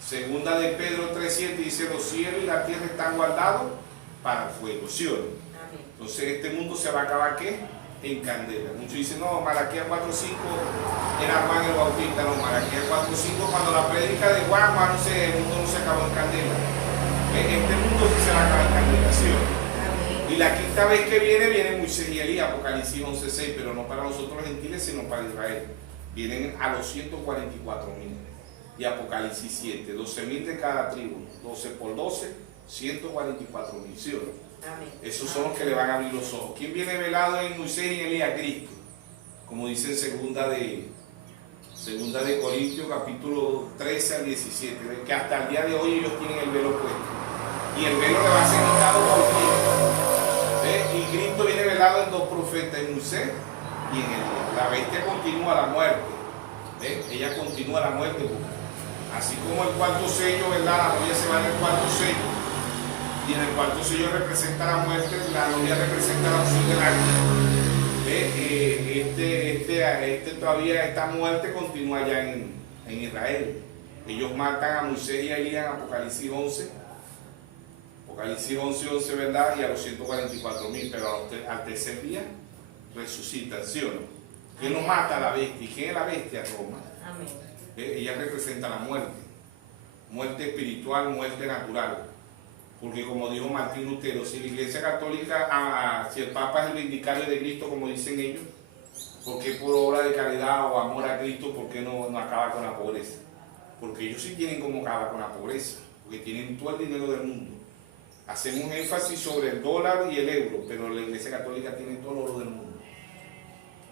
Segunda de Pedro 3:7 dice, los cielos y la tierra están guardados para el fuego, ¿sí o no? Entonces este mundo se va a acabar, ¿qué? En candela. Muchos dicen, no, Malaquías 4:5 era Juan el Bautista. No, Malaquías 4:5, cuando la prédica de Juan, el mundo no se acabó en candela. Este mundo sí se va a acabar en candela, ¿sí o no? Y la quinta vez que viene Moisés y Elías, Apocalipsis 11:6, pero no para nosotros los gentiles, sino para Israel. Vienen a los 144,000. Y Apocalipsis 7, 12,000 de cada tribu, 12 por 12, 144,000, ¿sí o no? Amén. Esos son los que le van a abrir los ojos. ¿Quién viene velado en Moisés y en Elías? Cristo. Como dice en segunda de Corintios, capítulo 13 al 17, que hasta el día de hoy ellos tienen el velo puesto. Y el velo le va a ser quitado por Cristo. Y Cristo viene velado en 2 profetas, en Moisés y en Elías. La bestia continúa la muerte. Ella continúa la muerte. Así como el cuarto sello, ¿verdad? La novia se va en el cuarto sello. Y en el cuarto sello representa la muerte, la novia representa la unción del ángel. Todavía esta muerte continúa allá en Israel. Ellos matan a Moisés y a Elías en Apocalipsis 11. Apocalipsis 11:11, ¿verdad? Y a los 144,000, pero al tercer día resucitan, ¿sí o no? ¿Quién nos mata? La bestia. ¿Y quién es la bestia? Roma. Amén. Ella representa la muerte. Muerte espiritual, muerte natural. Porque como dijo Martín Lutero, si la Iglesia Católica, si el Papa es el vindicario de Cristo, como dicen ellos, ¿por qué por obra de caridad o amor a Cristo, por qué no acaba con la pobreza? Porque ellos sí tienen como acabar con la pobreza, porque tienen todo el dinero del mundo. Hacemos énfasis sobre el dólar y el euro, pero la Iglesia Católica tiene todo el oro del mundo.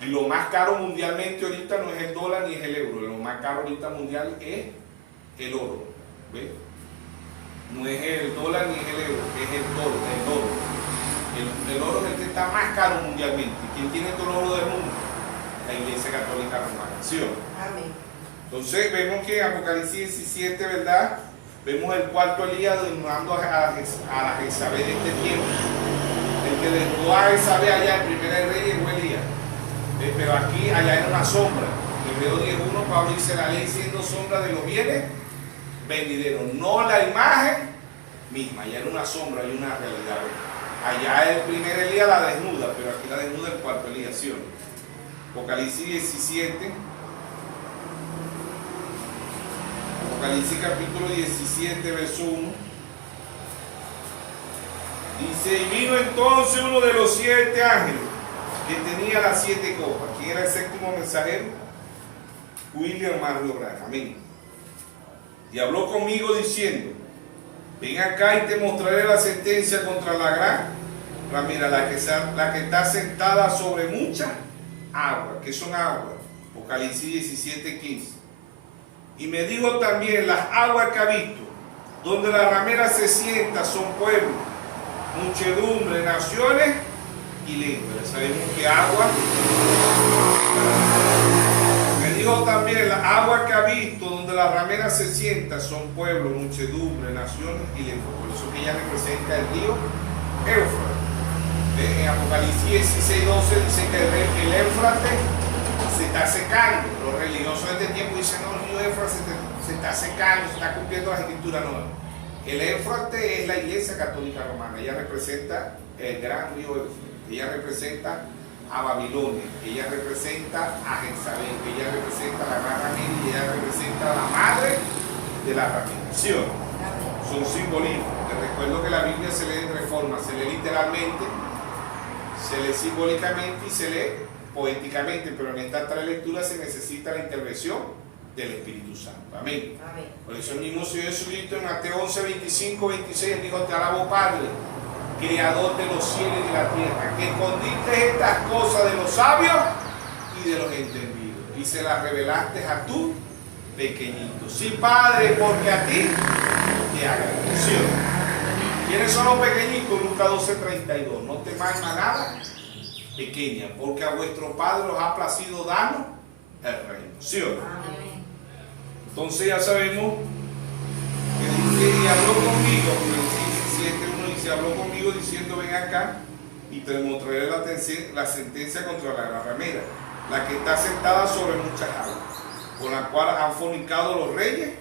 Y lo más caro mundialmente ahorita no es el dólar ni es el euro, lo más caro ahorita mundial es el oro. ¿Ves? No es el dólar ni es el euro, es el oro. El oro es el que está más caro mundialmente. ¿Quién tiene todo el oro del mundo? La Iglesia Católica Romana. ¿Sí o no? Amén. Entonces vemos que en Apocalipsis 17, ¿verdad? Vemos el cuarto Elías desnudando a la Jezabel de este tiempo. El que desnudó a Jezabel allá, el primer rey, fue Elías. Pero aquí, allá era una sombra. En Hebreo 10:1, Pablo dice, la ley siendo sombra de los bienes venideros, no la imagen misma. Allá era una sombra y una realidad. Allá el primer Elías la desnuda, pero aquí la desnuda el cuarto Elías, ¿sí o no? Apocalipsis 17. Apocalipsis capítulo 17, verso 1. Dice, y vino entonces uno de los 7 ángeles que tenía las 7 copas. ¿Quién era el séptimo mensajero? William Mario Branham. Amén. Y habló conmigo diciendo, ven acá y te mostraré la sentencia contra la gran ramera, la que está sentada sobre mucha agua. ¿Qué son aguas? Apocalipsis 17:15. Y me dijo también, las aguas que ha visto, donde la ramera se sienta, son pueblos, muchedumbre, naciones y lenguas. Sabemos que agua. Me dijo también, las aguas que ha visto, donde la ramera se sienta, son pueblos, muchedumbre, naciones y lenguas. Por eso que ella representa el río Éufrates. En Apocalipsis 16:12 dice que el Éufrates se está secando. Los religiosos de este tiempo dicen, no, el río Éufrates se está secando, se está cumpliendo las escrituras. No, el Éufrates es la Iglesia Católica Romana. Ella representa el gran río Éufrates. Ella representa a Babilonia, ella representa a Jezabel, ella representa a la gran ramera y ella representa a la madre de la ramera. ¿Sí o no? Son simbolismos. Te recuerdo que la Biblia se lee en Reforma, se lee literalmente, se lee simbólicamente y se lee poéticamente, pero en estas tres lecturas se necesita la intervención del Espíritu Santo. Amén. Amén. Por eso el mismo Señor Jesucristo en Mateo 11, 25, 26 dijo: te alabo, Padre, Creador de los cielos y de la tierra, que escondiste estas cosas de los sabios y de los entendidos y se las revelaste a tu pequeñito. Sí, Padre, porque a ti te agradeció. ¿Quiénes son los pequeñitos? Lucas 12, 32. No temáis manada pequeña, porque a vuestro Padre os ha placido darnos el reino. ¿Sí o no? Amén. Entonces ya sabemos que dice: y habló conmigo, se habló conmigo diciendo: ven acá y te mostraré la sentencia contra la ramera, la que está sentada sobre muchas aguas, con la cual han fornicado los reyes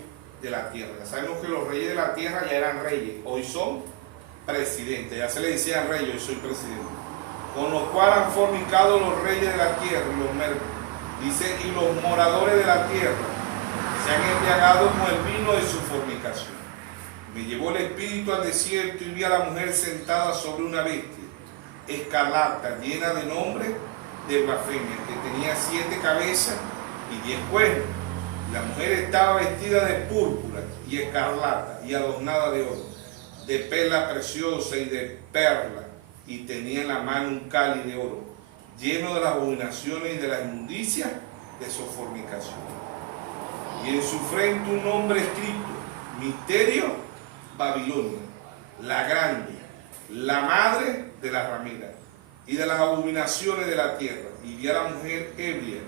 de la tierra. Ya sabemos que los reyes de la tierra ya eran reyes, hoy son presidentes. Ya se le decía rey, hoy soy presidente. Con los cuales han fornicado los reyes de la tierra y los mercos. Dice: y los moradores de la tierra se han embriagado con el vino de su fornicación. Me llevó el espíritu al desierto y vi a la mujer sentada sobre una bestia, escarlata, llena de nombre de blasfemia, que tenía 7 cabezas y 10 cuernos. La mujer estaba vestida de púrpura y escarlata y adornada de oro, de perla preciosa y de perla, y tenía en la mano un cáliz de oro, lleno de las abominaciones y de la inmundicia de su fornicación. Y en su frente un nombre escrito: Misterio, Babilonia, la grande, la madre de la ramera y de las abominaciones de la tierra. Y vi a la mujer ebria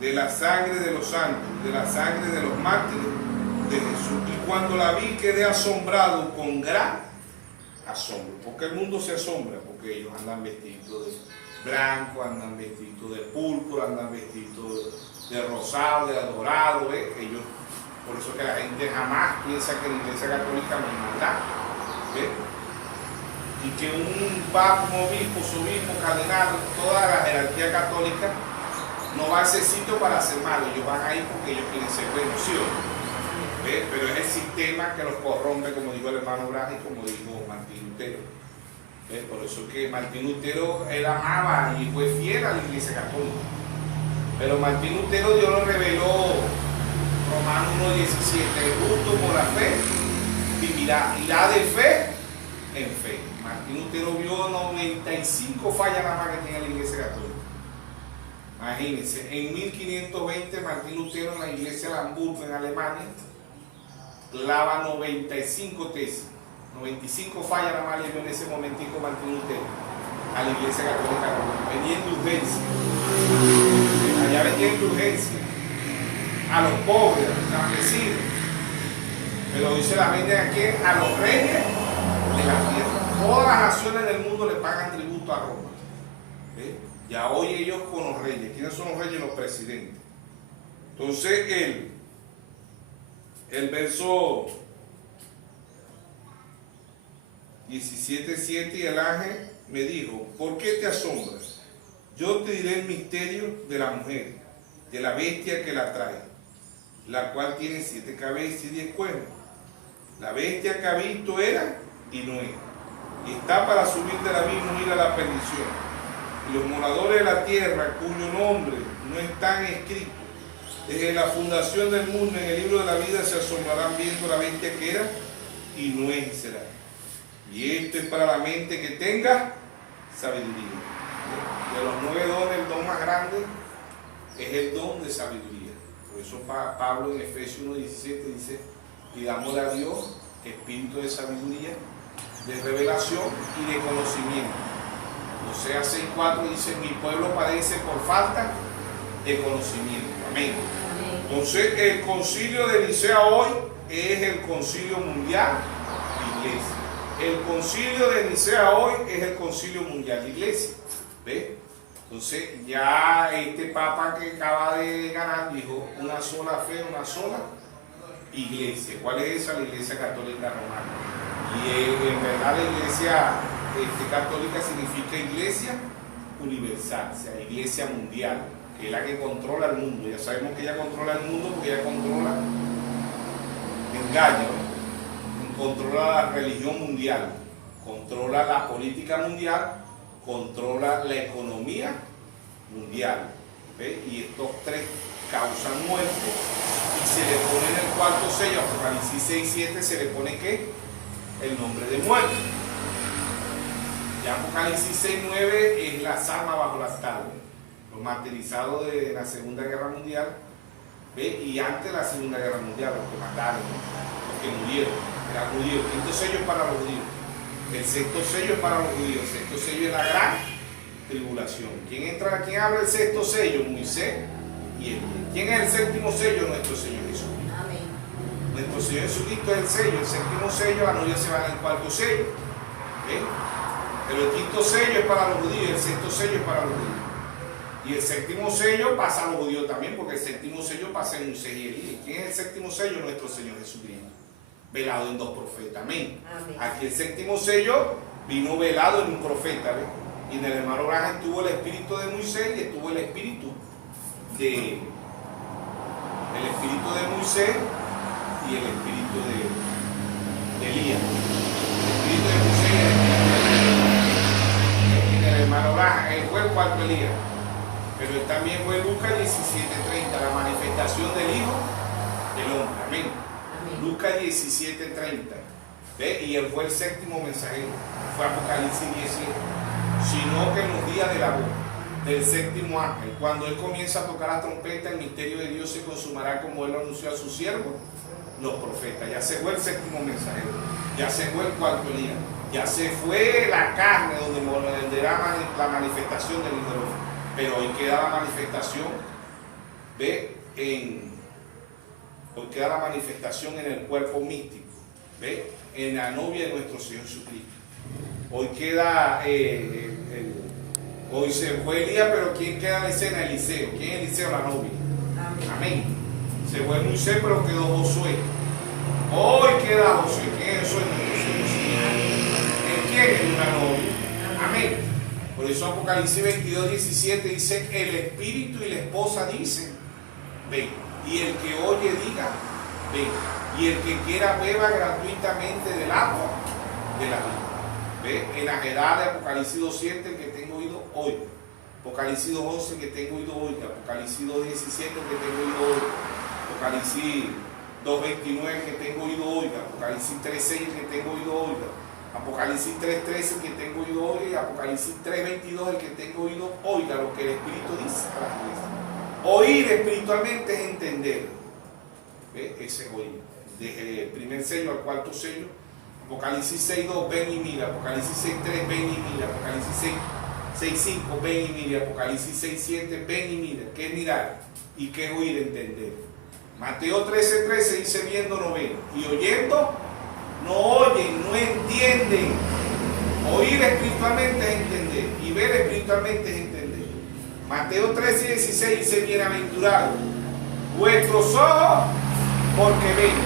de la sangre de los santos, de la sangre de los mártires de Jesús. Y cuando la vi quedé asombrado con gran asombro, porque el mundo se asombra, porque ellos andan vestidos de blanco, andan vestidos de púrpura, andan vestidos de rosado, de dorado, ellos. Por eso que la gente jamás piensa que la Iglesia Católica no es maldad. Y que un papa, un obispo, su obispo, cardenal, toda la jerarquía católica no va a ese sitio para hacer mal. Ellos van ahí porque ellos quieren ser buenos, ¿sí o no? Pero es el sistema que los corrompe, como dijo el hermano Braz y como dijo Martín Lutero. Por eso que Martín Lutero, él amaba y fue fiel a la Iglesia Católica. Pero Martín Lutero, Dios lo reveló. Romanos 1:17, el justo por la fe vivirá, irá de fe en fe. Martín Lutero vio 95 fallas nada más que tenía la Iglesia Católica. Imagínense, en 1520 Martín Lutero en la iglesia de Hamburgo en Alemania clava 95 tesis, 95 fallas nada más le dio en ese momentico Martín Lutero a la Iglesia Católica Romana. Venía en urgencia, allá venía en urgencia a los pobres, a los campesinos, pero dice la Biblia aquí: a los reyes de la tierra. Todas las naciones del mundo le pagan tributo a Roma. Ya hoy ellos con los reyes. ¿Quiénes son los reyes? Los presidentes. Entonces el verso 17:7, y el ángel me dijo: ¿por qué te asombras? Yo te diré el misterio de la mujer, de la bestia que la trae, la cual tiene 7 cabezas y 10 cuernos. La bestia que ha visto era y no es, y está para subir del abismo y ir a la perdición. Y los moradores de la tierra, cuyo nombre no están escritos desde la fundación del mundo en el libro de la vida, se asombrarán viendo la bestia que era y no es y será. Y esto es para la mente que tenga sabiduría. De los 9 dones, el don más grande es el don de sabiduría. Por eso Pablo en Efesios 1:17 dice: pidámosle a Dios espíritu de sabiduría, de revelación y de conocimiento. Oseas 6:4 dice: mi pueblo padece por falta de conocimiento. Amén. Entonces el concilio de Nicea hoy es el concilio mundial de iglesia. El concilio de Nicea hoy es el concilio mundial de iglesia. ¿Ves? Entonces ya este papa que acaba de ganar dijo: una sola fe, una sola iglesia. ¿Cuál es esa? La Iglesia Católica Romana. Y en verdad la Iglesia católica significa iglesia universal, o sea, iglesia mundial, que es la que controla el mundo. Ya sabemos que ella controla el mundo porque ella controla, engaña, controla la religión mundial, controla la política mundial, controla la economía mundial. ¿Ve? Y estos tres causan muerte y se le pone en el cuarto sello, Apocalipsis 6:7, se le pone ¿qué? El nombre de muerte. Ya Apocalipsis 6:9 es las armas bajo las tablas, los martirizados de la Segunda Guerra Mundial, ¿ve? Y antes de la Segunda Guerra Mundial, los que mataron, los que murieron, eran judíos. El quinto sello es para los judíos, el sexto sello es para los judíos, el sexto sello es la gran tribulación. ¿Quién abre el sexto sello? Moisés y Elías. ¿Quién es el séptimo sello? Nuestro Señor Jesucristo. Amén. Nuestro Señor Jesucristo es el sello, el séptimo sello, la novia se va en el cuarto sello. ¿Ve? Pero el quinto sello es para los judíos, el sexto sello es para los judíos. Y el séptimo sello pasa a los judíos también, porque el séptimo sello pasa en Moisés y Elías. ¿Quién es el séptimo sello? Nuestro Señor Jesucristo, velado en dos profetas. Amén. Amén. Aquí el séptimo sello vino velado en un profeta, ¿ve? Y en el hermano Branham estuvo el espíritu de Moisés y estuvo el espíritu de Moisés y el espíritu de Elías. El espíritu de Moisés y el espíritu de Elías. En el hermano Branham, él fue el cuarto Elías. Pero él también fue Lucas 17:30, la manifestación del Hijo del Hombre. Amén. Amén. Lucas 17:30. ¿Ve? Y él fue el séptimo mensajero. Fue Apocalipsis 17. Sino que en los días de la voz del séptimo ángel, cuando él comienza a tocar la trompeta, el misterio de Dios se consumará como él lo anunció a sus siervos, los profetas. Ya se fue el séptimo mensajero, ya se fue el cuarto Elías, ya se fue la carne donde era la manifestación del Hijo del Hombre. Pero hoy queda la manifestación, ¿ve? Hoy queda la manifestación en el cuerpo místico, ¿ve? En la novia de nuestro Señor Jesucristo. Hoy queda, hoy se fue Elías, pero ¿quién queda en la escena? Eliseo. ¿Quién es Eliseo? La novia. Amén. Amén. Se fue Moisés, pero quedó Josué. Hoy queda Josué. ¿Quién es Josué? ¿Quién es una novia? Amén. Por eso Apocalipsis 22:17 dice, el espíritu y la esposa dicen, ven. Y el que oye diga, ven. Y el que quiera beba gratuitamente del agua de la vida. ¿Ve? En la edad de Apocalipsis 2:7, el que tengo oído, oiga. Apocalipsis 2:11, el que tengo oído, oiga. Apocalipsis 2:17, el que tengo oído, oiga. Apocalipsis 2:29, el que tengo oído, oiga. Apocalipsis 3:6, el que tengo oído, oiga. Apocalipsis 3:13, el que tengo oído, oiga. Y Apocalipsis 3:22, el que tengo oído, oiga lo que el Espíritu dice a las iglesias. Oír espiritualmente es entender. ¿Ve? Ese es oír. Desde el primer sello al cuarto sello. Apocalipsis 6:2, ven y mira. Apocalipsis 6:3, ven y mira. Apocalipsis 6:5, ven y mira. Apocalipsis 6:7, ven y mira. ¿Qué es mirar? ¿Y qué es oír? Entender. Mateo 13:13 dice, viendo no ven. Y oyendo no oyen, no entienden. Oír espiritualmente es entender. Y ver espiritualmente es entender. Mateo 13:16 dice, bienaventurados vuestros ojos porque ven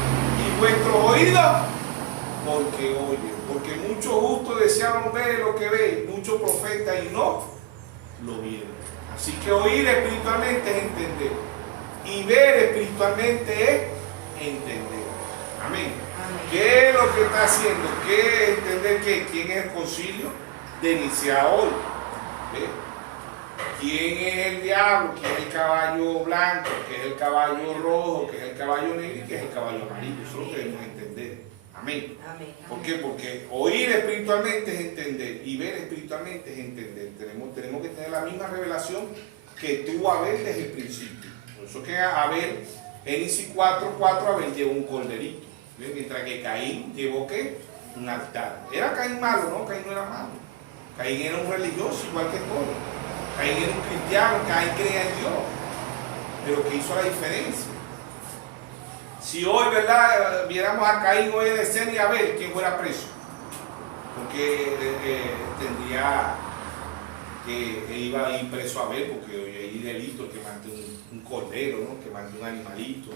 y vuestros oídos porque oyen, porque muchos justos deseaban ver lo que ven, muchos profetas y no lo vieron. Así que oír espiritualmente es entender y ver espiritualmente es entender. Amén. ¿Qué es lo que está haciendo? ¿Qué es entender qué? ¿Quién es el concilio de Nicea hoy? ¿Ve? ¿Quién es el diablo? ¿Quién es el caballo blanco? ¿Quién es el caballo rojo? ¿Quién es el caballo negro? ¿Y quién es el caballo amarillo? Eso lo debemos entender. Amén. Amén. ¿Por qué? Porque oír espiritualmente es entender y ver espiritualmente es entender. Tenemos que tener la misma revelación que tuvo Abel desde el principio. Por eso que Abel, Génesis 4:4, Abel llevó un corderito. ¿Ven? Mientras que Caín llevó ¿qué? Un altar. ¿Era Caín malo? No, Caín no era malo. Caín era un religioso igual que todos. Caín era un cristiano, Caín creía en Dios. Pero ¿qué hizo la diferencia? Si hoy, ¿verdad?, viéramos a Caín hoy en escena y a Abel, ¿quién fuera preso? Porque tendría que iba a ir preso a Abel, porque hoy hay delito el que mate un cordero, ¿no? Que mate un animalito,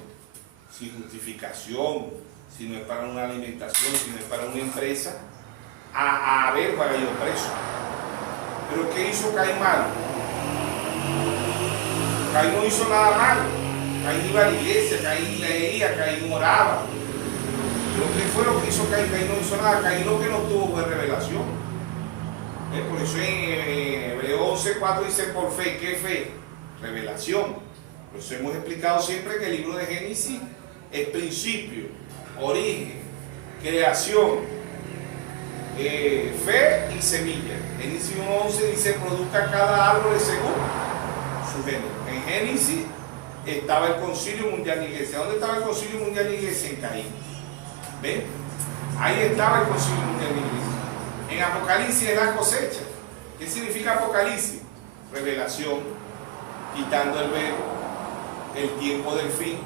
sin justificación, si no es para una alimentación, si no es para una empresa, a Abel para ir preso. Pero ¿qué hizo Caín malo? Caín no hizo nada malo. Caín iba a la iglesia, Caín leía, Caín oraba. Pero ¿qué fue lo que hizo Caín? Caín no hizo nada. Caín lo que no tuvo fue revelación. Por eso en Hebreos 11:4 dice por fe. ¿Qué fe? Revelación. Por eso hemos explicado siempre que el libro de Génesis es principio, origen, creación, fe y semilla. Génesis 1:11 dice produzca cada árbol según su género. En Génesis estaba el Concilio Mundial de Iglesia. ¿Dónde estaba el Concilio Mundial de Iglesia? En Caín. ¿Ven? Ahí estaba el Concilio Mundial de Iglesia. En Apocalipsis es la cosecha. ¿Qué significa Apocalipsis? Revelación, quitando el velo, el tiempo del fin.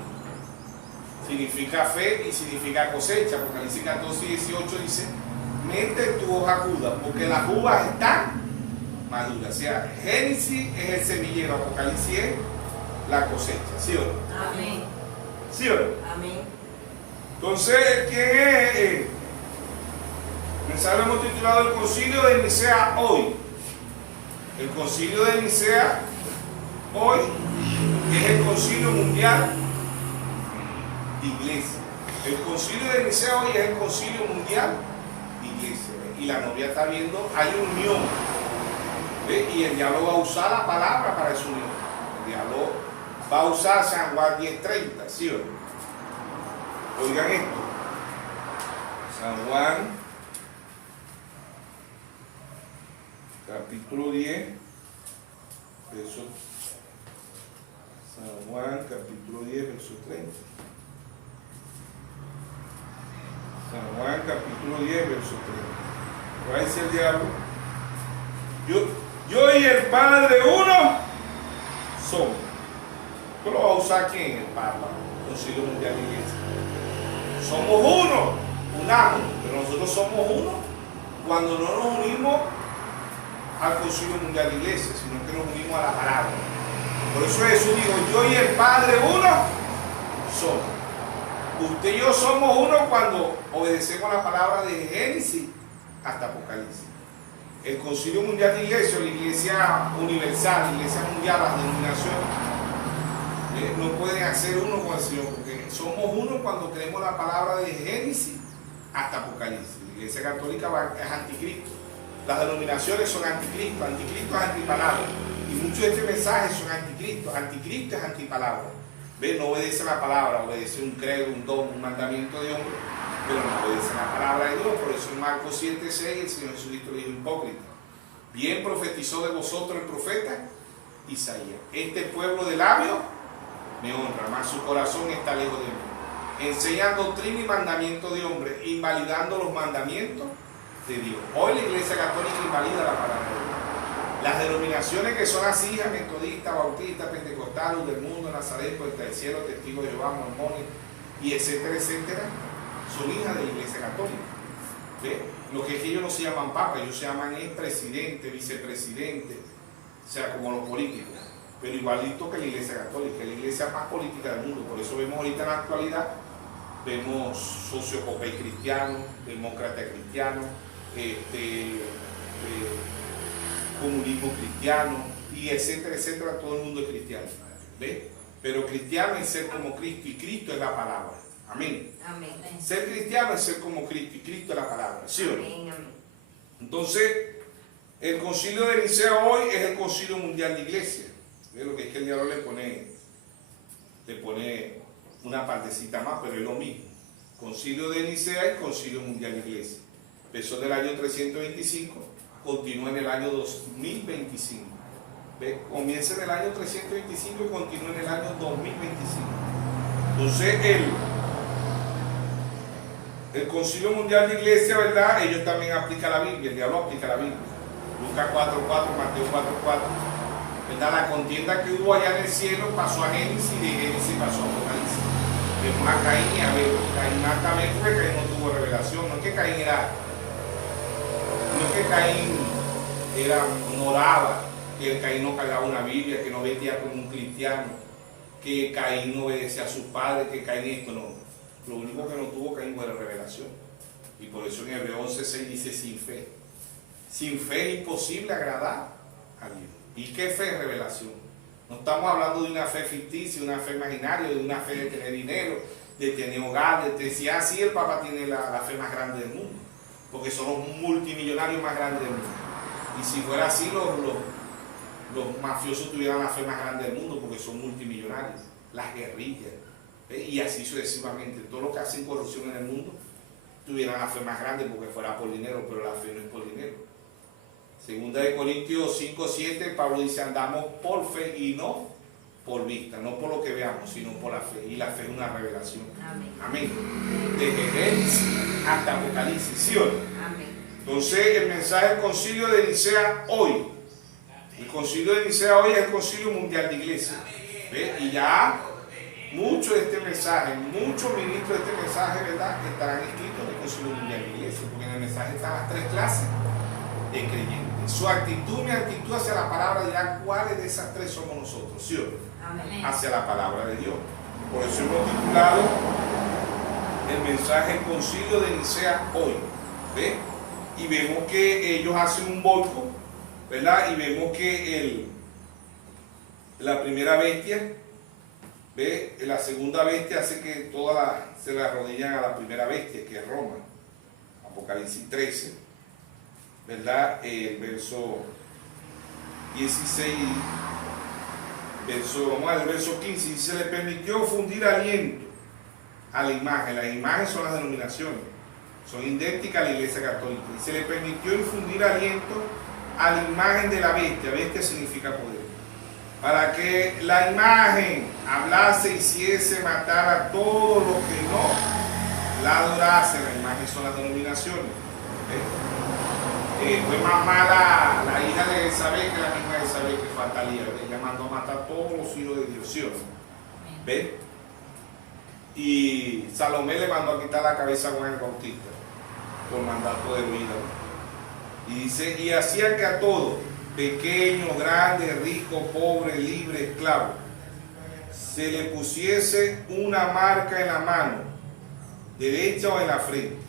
Significa fe y significa cosecha. Apocalipsis 14:18 dice mete tu hoja aguda, porque las uvas están maduras. O sea, Génesis es el semillero, Apocalipsis es la cosecha. ¿Sí o no? Amén. ¿Sí o no? Amén. Entonces, ¿qué es? El mensaje lo hemos titulado el Concilio de Nicea hoy. El Concilio de Nicea hoy es el Concilio Mundial de Iglesia. El Concilio de Nicea hoy es el Concilio Mundial de Iglesia. ¿Ve? Y la novia está viendo, hay unión. ¿Ve? Y el diablo va a usar la palabra para esa unión. El diablo va a usar San Juan 10:30, ¿sí o no? Oigan esto. San Juan, capítulo 10, verso. San Juan, capítulo 10, verso 30. San Juan, capítulo 10, verso 30. Va a decir el diablo: yo y el Padre uno somos. ¿Tú lo vas a usar quién? El Papa, el Concilio Mundial de Iglesia. Somos uno, unamos, pero nosotros somos uno cuando no nos unimos al Concilio Mundial de Iglesia, sino que nos unimos a la palabra. Por eso Jesús dijo: yo y el Padre uno somos. Usted y yo somos uno cuando obedecemos la palabra de Génesis hasta Apocalipsis. El Concilio Mundial de Iglesia, la Iglesia Universal, la Iglesia Mundial, las denominaciones, no pueden hacer uno con el Señor, porque somos uno cuando creemos la palabra de Génesis hasta Apocalipsis. La Iglesia Católica es anticristo. Las denominaciones son anticristo, anticristo es antipalabra. Y muchos de estos mensajes son anticristo. Anticristo es antipalabra. ¿Ve? No obedece la palabra, obedece un credo, un don, un mandamiento de hombre, pero no obedece la palabra de Dios. Por eso en Marcos 7:6 el Señor Jesucristo le dijo: hipócrita, bien profetizó de vosotros el profeta Isaías. Este pueblo de labios me honra, mas su corazón está lejos de mí. Enseñan doctrina y mandamiento de hombre, invalidando los mandamientos de Dios. Hoy la Iglesia Católica invalida la palabra de Dios. Las denominaciones que son así, metodistas, bautistas, pentecostales, del mundo, Nazaret, Puerta del Cielo, Testigos de Jehová, mormones, y etcétera, etcétera, son hijas de la Iglesia Católica. ¿Ve? Lo que es que ellos no se llaman papas, ellos se llaman presidente, vicepresidente, o sea, como los políticos. Pero igualito que la Iglesia Católica, la iglesia más política del mundo. Por eso vemos ahorita en la actualidad, vemos sociópata cristianos, demócrata cristiano, comunismo cristiano, y etcétera, etcétera, todo el mundo es cristiano. ¿Ve? Pero cristiano es ser como Cristo, y Cristo es la palabra. Amén. Amén. Ser cristiano es ser como Cristo, y Cristo es la palabra. ¿Sí o no? Amén, amén. Entonces, el Concilio de Nicea hoy es el Concilio Mundial de Iglesia. ¿Ve? Lo que es que el diablo le pone una partecita más, pero es lo mismo. Concilio de Nicea y Concilio Mundial de Iglesia. Empezó en el año 325, continúa en el año 2025. ¿Ve? Comienza en el año 325 y continúa en el año 2025. Entonces, el Concilio Mundial de Iglesia, ¿verdad? Ellos también aplican la Biblia, el diablo aplica la Biblia. Lucas 4:4, Mateo 4:4. ¿Verdad? La contienda que hubo allá en el cielo pasó a Génesis y de Génesis pasó a Apocalipsis. Vemos a Caín y a Abel. Caín mata a Abel porque Caín no tuvo revelación. No es que Caín no oraba, que Caín no cargaba una Biblia, que no vestía como un cristiano, que Caín no obedecía a sus padres, que Caín esto no. Lo único que no tuvo Caín fue la revelación. Y por eso en Hebreos 11:6 dice sin fe. Sin fe es imposible agradar qué fe? Revelación. No estamos hablando de una fe ficticia, una fe imaginaria, de una fe de tener dinero, de tener hogar, de decir, ah, sí, el Papa tiene la fe más grande del mundo, porque son los multimillonarios más grandes del mundo. Y si fuera así, los mafiosos tuvieran la fe más grande del mundo, porque son multimillonarios, las guerrillas, y así sucesivamente. Todos los que hacen corrupción en el mundo tuvieran la fe más grande porque fuera por dinero, pero la fe no es por dinero. Segunda de Corintios 5:7, Pablo dice, andamos por fe y no por vista, no por lo que veamos, sino por la fe. Y la fe es una revelación. Amén. Amén. Desde Génesis hasta Apocalipsis, ¿sí o no? Amén. Entonces, el mensaje del concilio de Nicea hoy. El concilio de Nicea hoy es el concilio mundial de iglesia. ¿Ve? Y ya muchos de este mensaje, muchos ministros de este mensaje, ¿verdad?, estarán escritos en el concilio mundial de iglesia, porque en el mensaje están las 3 clases de creyentes. Su actitud, mi actitud hacia la palabra dirá cuáles de esas 3 somos nosotros, ¿sí o no? Amén. Hacia la palabra de Dios. Por eso hemos titulado el mensaje del concilio de Nicea hoy. ¿Ve? Y vemos que ellos hacen un voto, ¿verdad? Y vemos que la primera bestia, ¿ve? La segunda bestia hace que todas se le arrodillan a la primera bestia, que es Roma. Apocalipsis 13. ¿Verdad? El verso 16, vamos al verso 15, y se le permitió fundir aliento a la imagen. Las imágenes son las denominaciones, son idénticas a la Iglesia Católica, y se le permitió infundir aliento a la imagen de la bestia. Bestia significa poder, para que la imagen hablase, hiciese matar a todos los que no la adorasen. La imagen son las denominaciones. Fue más mala la hija de Isabel que la misma de Isabel, que fue Atalía. Ella mandó a matar a todos los hijos de Dios, ¿sí o no? ¿Ves? Y Salomé le mandó a quitar la cabeza a Juan el Bautista por mandato de vida. Y dice, y hacía que a todos, pequeño, grande, rico, pobre, libre, esclavo, se le pusiese una marca en la mano derecha o en la frente,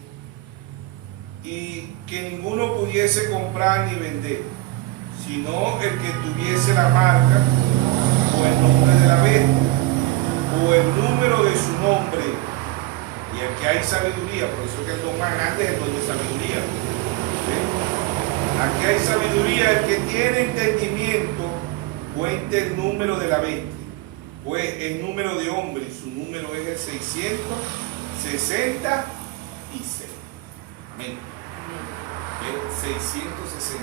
y que ninguno pudiese comprar ni vender, sino el que tuviese la marca, o el nombre de la bestia, o el número de su nombre. Y el que hay sabiduría, por eso que el don más grande es el don de sabiduría. ¿Sí? Aquí hay sabiduría, el que tiene entendimiento, cuente el número de la bestia, pues el número de hombre, y su número es el 666. Amén. 666.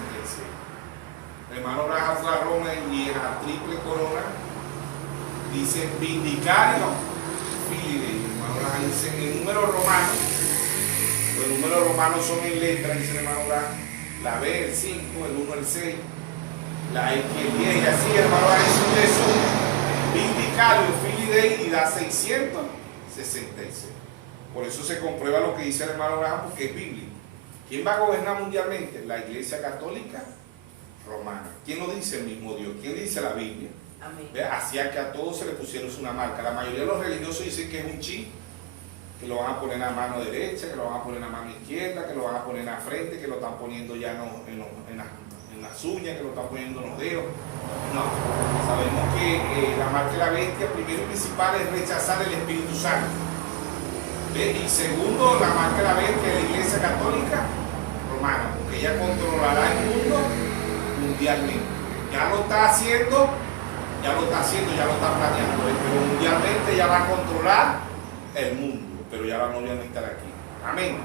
El hermano Raja fue a Roma y en la triple corona dice vindicario fidei. El hermano Raja dice en el número romano, los números romanos son en letras, dice el hermano Raja, la B, el 5, el 1, el 6, la X, el 10, y así el hermano Raja dice eso, vindicario fidei, y da 666. Por eso se comprueba lo que dice el hermano Raja, porque es bíblico. ¿Quién va a gobernar mundialmente? La Iglesia Católica Romana. ¿Quién lo dice? El mismo Dios. ¿Quién dice? La Biblia. Hacía que a todos se le pusieron una marca. La mayoría de los religiosos dicen que es un chip, que lo van a poner a mano derecha, que lo van a poner a mano izquierda, que lo van a poner a frente, que lo están poniendo ya en las uñas, que lo están poniendo en los dedos. No, sabemos que la marca de la bestia, primero y principal, es rechazar el Espíritu Santo. Y segundo, la marca de la bestia es la Iglesia Católica Romana, porque ella controlará el mundo mundialmente. Ya lo está haciendo, ya lo está planeando, pero mundialmente ya va a controlar el mundo, pero ya la novia no estará aquí. Amén.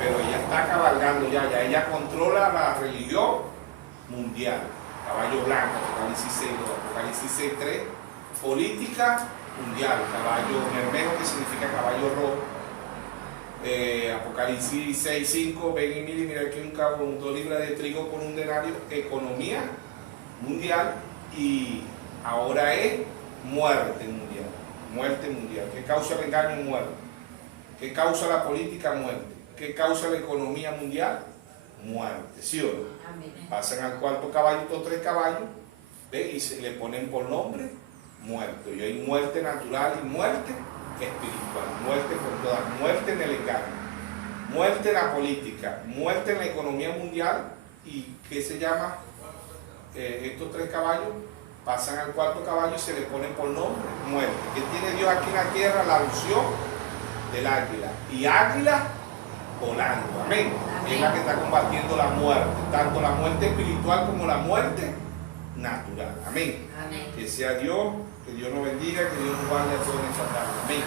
Pero ella está cabalgando ya ella controla la religión mundial. Caballo blanco, Apocalipsis 6, Apocalipsis 6:3, política mundial, caballo bermejo, que significa caballo rojo. Apocalipsis 6:5, ven y mira aquí un 2 libras de trigo por un denario, economía mundial, y ahora es muerte mundial. Muerte mundial. ¿Qué causa el engaño? Muerte. ¿Qué causa la política? Muerte. ¿Qué causa la economía mundial? Muerte. ¿Sí o no? Amén. Pasan al cuarto caballo, estos 3 caballos, ¿ve? Y se le ponen por nombre muerto. Y hay muerte natural y muerte espiritual. Muerte por todas. Muerte en el engaño. Muerte en la política. Muerte en la economía mundial. ¿Y qué se llama? estos 3 caballos pasan al 4.º caballo y se le pone por nombre muerte. ¿Qué tiene Dios aquí en la tierra? La alusión del águila. Y águila volando. Amén. Es la que está combatiendo la muerte, tanto la muerte espiritual como la muerte natural. Amén. Amén. Que sea Dios, que Dios nos bendiga, que Dios nos guarde a todos en esta tarde. Amén.